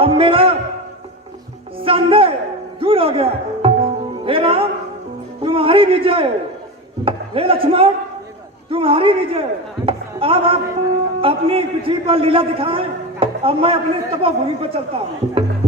अब मेरा संदेह दूर हो गया। हे राम, तुम्हारी विजय। हे लक्ष्मण, तुम्हारी विजय। अब आप अपनी पृथ्वी पर लीला दिखाएं। अब मैं अपने तपोभूमि पर चलता हूँ।